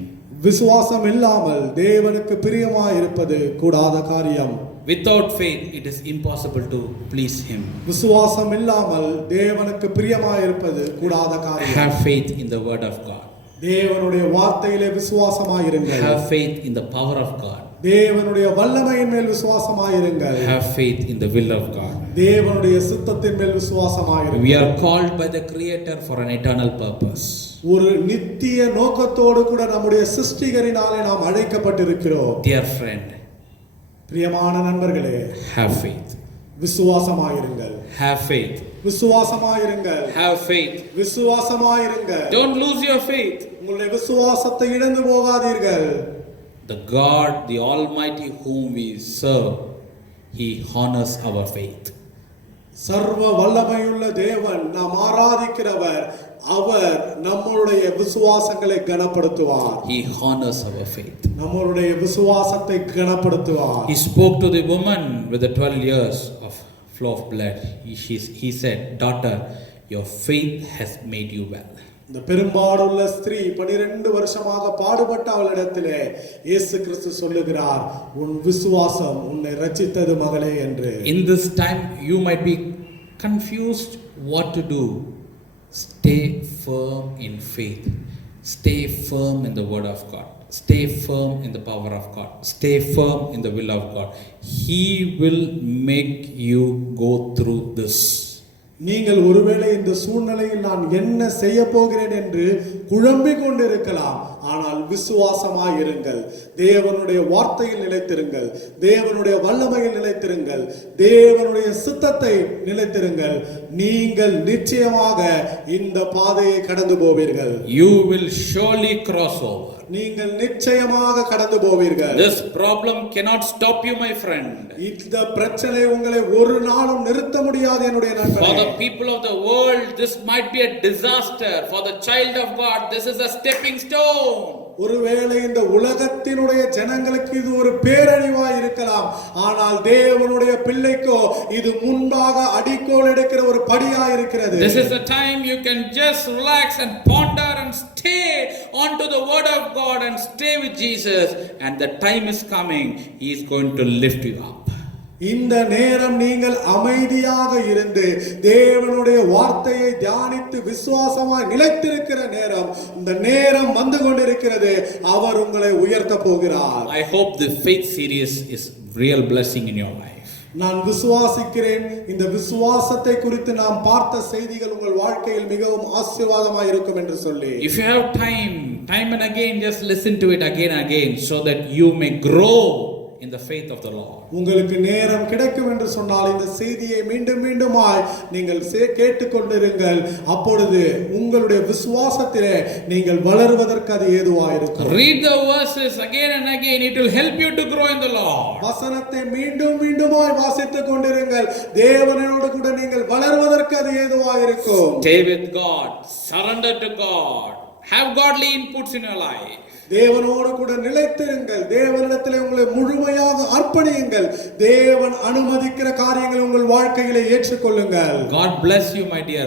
விசுவாசம் இல்லாமல் தேவனுக்கு பிரியமாய் இருப்பது கூடாத காரியம். Without faith it is impossible to please him. விசுவாசம் இல்லாமல் தேவனுக்கு பிரியமாய் இருப்பது கூடாத காரியம். Have faith in the word of God. தேவனுடைய வார்த்தையிலே விசுவாசமாய் இருங்கள். Have faith in the power of God. தேவனுடைய வல்லமையின் மேல் விசுவாசமாய் இருங்கள். Have faith in the will of God. தேவனுடைய சித்தத்தின் மேல் விசுவாசமாய் இருங்கள். We are called by the creator for an eternal purpose. ஒரு நித்திய நோக்கத்தோடு கூட நம்முடைய சிருஷ்டிகரினாலே நாம் அழைக்கப்பட்டிருக்கிறோம். Dear friend, பிரியமான நண்பர்களே, have faith. விசுவாசமாய் இருங்கள். Have faith. விசுவாசமாயிருங்கள். Have faith. விசுவாசமாயிருங்கள். Don't lose your faith. உங்களுடைய விசுவாசத்தை இழந்து போகாதீர்கள். The God, the Almighty whom we serve, He honors our faith. சர்வ வல்லமையுள்ள தேவன் நாம் ஆராதிக்கிறவர், அவர் நம்மளுடைய விசுவாசங்களை கனப்படுத்துவார். He honors our faith. நம்மளுடைய விசுவாசத்தை கனப்படுத்துவார். He spoke to the woman with the 12 years of flow of blood. He said, "Daughter, your faith has made you well." இந்த பெரும்பாடுள்ள ஸ்திரீ 12 வருஷமாக பாடுபட்ட அவளிடத்திலே இயேசு கிறிஸ்து சொல்லுகிறார், உன் விசுவாசம் உன்னை ரட்சித்தது மகளே என்று. In this time you might be confused what to do. Stay firm in faith. Stay firm in the word of God. Stay firm in the power of God. Stay firm in the will of God. He will make you go through this. நீங்கள் ஒருவேளை இந்த சூழ்நிலையில் நான் என்ன செய்ய போகிறேன் என்று குழம்பிக் கொண்டிருக்கலாம். ஆனால் விசுவாசமாய் இருங்கள். தேவனுடைய வார்த்தையில் நிலைத்திருங்கள். தேவனுடைய வல்லமையில் நிலைத்திருங்கள். தேவனுடைய சித்தத்தை நிலைத்திருங்கள். நீங்கள் நிச்சயமாக இந்த பாதையை கடந்து போவீர்கள். You will surely cross over. நீங்கள் நிச்சயமாக கடந்து போவீர்கள். This problem cannot stop you, my friend. இந்த பிரச்சனை உங்களை ஒரு நாளும் நிறுத்த முடியாது என்னுடைய நண்பரே. For the people of the world, this might be a disaster. For the child of God, this is a stepping stone. ஒருவேளை இந்த உலகத்தினுடைய ஜனங்களுக்கு இது ஒரு பேரழிவாய் இருக்கலாம். ஆனால் தேவனுடைய பிள்ளைக்கோ இது முன்பாக அடிக்கோல் எடுக்கிற ஒரு படியாய் இருக்கிறது. This is the time you can just relax and ponder and stay onto the word of God and stay with Jesus, and the time is coming. He is going to lift you up. இந்த நேரம் நீங்கள் அமைதியாக இருந்து தேவனுடைய வார்த்தையை தியானித்து விசுவாசமாய் நிலைத்திருக்கிற நேரம். இந்த நேரம் வந்து கொண்டிருக்கிறது. அவர் உங்களை உயர்த்த போகிறார். I hope the faith series is real blessing in your life. நான் விசுவாசிக்கிறேன் இந்த விசுவாசத்தை குறித்து நாம் பார்த்த செய்திகள் உங்கள் வாழ்க்கையில் மிகவும் ஆசீர்வாதமாய் இருக்கும் என்று சொல்லி. If you have time and again, just listen to it again and again so that you may grow in the faith of the Lord. உங்களுக்கு நேரம் கிடைக்கும் என்று சொன்னால் இந்த செய்தியை மீண்டும் மீண்டுமாய் நீங்கள் கேட்டுக்கொண்டிருங்கள். அப்பொழுது உங்களுடைய விசுவாசத்திலே நீங்கள் வளருவதற்கு அது ஏதுவாய் இருக்கும். Read the verses again and again. It will help you to grow in the Lord. வசனத்தை மீண்டும் மீண்டுமாய் வாசித்துக் கொண்டிருங்கள். தேவனோடு கூட நீங்கள் வளருவதற்கு அது ஏதுவாய் இருக்கும். Stay with God. Surrender to God. Have godly inputs in your life. தேவனோடு கூட நிலைத்திருங்கள். தேவனிடத்திலே உங்களை முழுமையாக அர்ப்பணியுங்கள். தேவன் அனுமதிக்கிற காரியங்களை உங்கள் வாழ்க்கையிலே ஏற்றுக்கொள்ளுங்கள். God bless you, my dear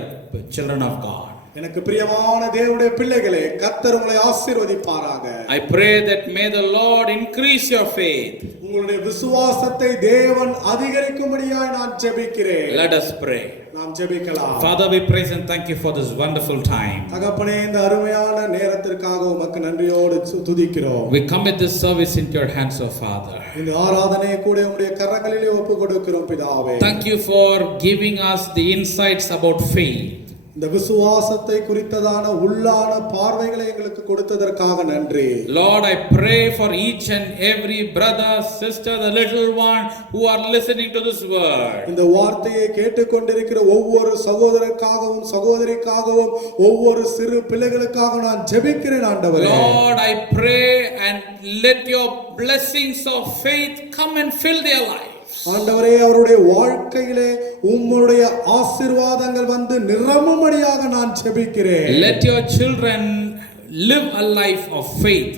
children of God. எனக்கு பிரியமான தேவனுடைய பிள்ளைகளே, கர்த்தர் உங்களை ஆசீர்வதிப்பாராக. I pray that may the Lord increase your faith. உங்களுடைய விசுவாசத்தை தேவன் அதிகரிக்கும்படியாய் நான் ஜெபிக்கிறேன். Let us pray. நாம் ஜெபிக்கலாம். Father, we praise and thank you for this wonderful time. தகப்பனே, இந்த அருமையான நேரத்திற்காக உமக்கு நன்றியோடு துதிக்கிறோம். We commit this service into your hands, O Father. இந்த ஆராதனையை கூட உம்முடைய கரங்களிலே ஒப்புக்கொடுக்கிறோம் பிதாவே. Thank you for giving us the insights about faith. இந்த விசுவாசத்தை குறித்ததான உள்ளான பார்வைகளை எங்களுக்கு கொடுத்ததற்காக நன்றி. Lord, I pray for each and every brother, sister, the little one who are listening to this word. இந்த வார்த்தையை கேட்டுக்கொண்டிருக்கிற ஒவ்வொரு சகோதரருக்காகவும் சகோதரிக்காகவும் ஒவ்வொரு சிறு பிள்ளைகளுக்காக நான் ஜெபிக்கிறேன் ஆண்டவரே. Lord, I pray and let your blessings of faith come and fill their life. ஆண்டவரே, அவருடைய வாழ்க்கையிலே உம்முடைய ஆசீர்வாதங்கள் வந்து நிரம்பும்படியாக நான் ஜெபிக்கிறேன். Let your children live a life of faith.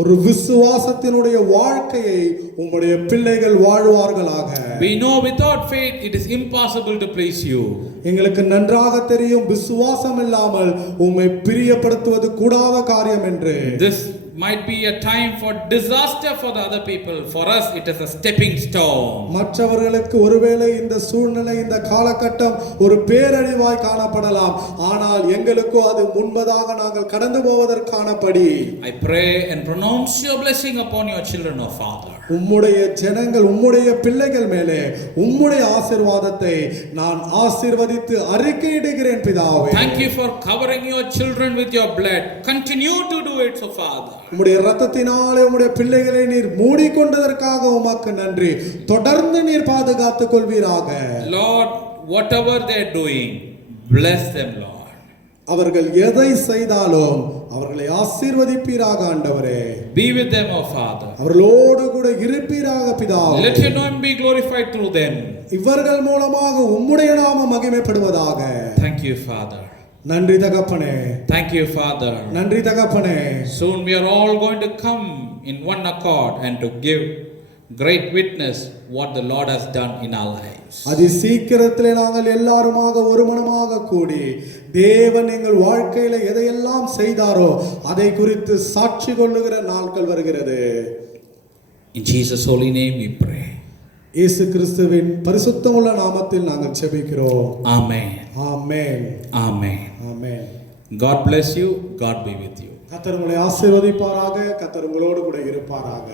ஒரு விசுவாசத்தினுடைய வாழ்க்கையை உம்முடைய பிள்ளைகள் வாழ்வார்களாக. We know without faith it is impossible to please you. எங்களுக்கு நன்றாக தெரியும் விசுவாசம் இல்லாமல் உம்மை பிரியப்படுத்துவது கூடாத காரியம் என்று. This might be a time for disaster for the other people. For us it is a stepping stone. மற்றவர்களுக்கு ஒருவேளை இந்த சூழ்நிலை இந்த காலகட்டம் ஒரு பேரழிவாய் காணப்படலாம். ஆனால் எங்களுக்கோ அது முன்பதாக நாங்கள் கடந்து போவதற்கான படி. I pray and pronounce your blessing upon your children, O Father. உம்முடைய ஜனங்கள் உம்முடைய பிள்ளைகள் மேலே உம்முடைய ஆசீர்வாதத்தை நான் ஆசீர்வதித்து அறிக்கையிடுகிறேன் பிதாவே. Thank you for covering your children with your blood. Continue to do it, so Father. உம்முடைய இரத்தத்தினாலே உம்முடைய பிள்ளைகளை நீர் மூடிக்கொண்டதற்காக உமக்கு நன்றி. தொடர்ந்து நீர் பாதுகாத்துக் கொள்வீராக. Lord, whatever they are doing, bless them, Lord. அவர்கள் எதை செய்தாலும் அவர்களை ஆசீர்வதிப்பீராக ஆண்டவரே. Be with them, O Father. அவர்களோடு கூட இருப்பீராக பிதாவே. Let your name be glorified through them. இவர்கள் மூலமாக உம்முடைய நாமம் மகிமைப்படுவதாக. Thank you, Father. நன்றி தகப்பனே. Thank you, Father. நன்றி தகப்பனே. Soon we are all going to come in one accord and to give great witness what the Lord has done in our lives. அதி சீக்கிரத்திலே நாங்கள் எல்லாருமாக ஒரு மனமாக கூடி தேவன் எங்கள் வாழ்க்கையில எதையெல்லாம் செய்தாரோ அதை குறித்து சாட்சி கொள்ளுகிற நாட்கள் வருகிறது. In Jesus' holy name we pray. இயேசு கிறிஸ்துவின் பரிசுத்தமுள்ள நாமத்தில் நாங்கள் ஜெபிக்கிறோம். Amen. Amen. Amen. Amen. God bless you. God be with you. கர்த்தர் உங்களை ஆசீர்வதிப்பாராக. கர்த்தர் உங்களோடு கூட இருப்பாராக.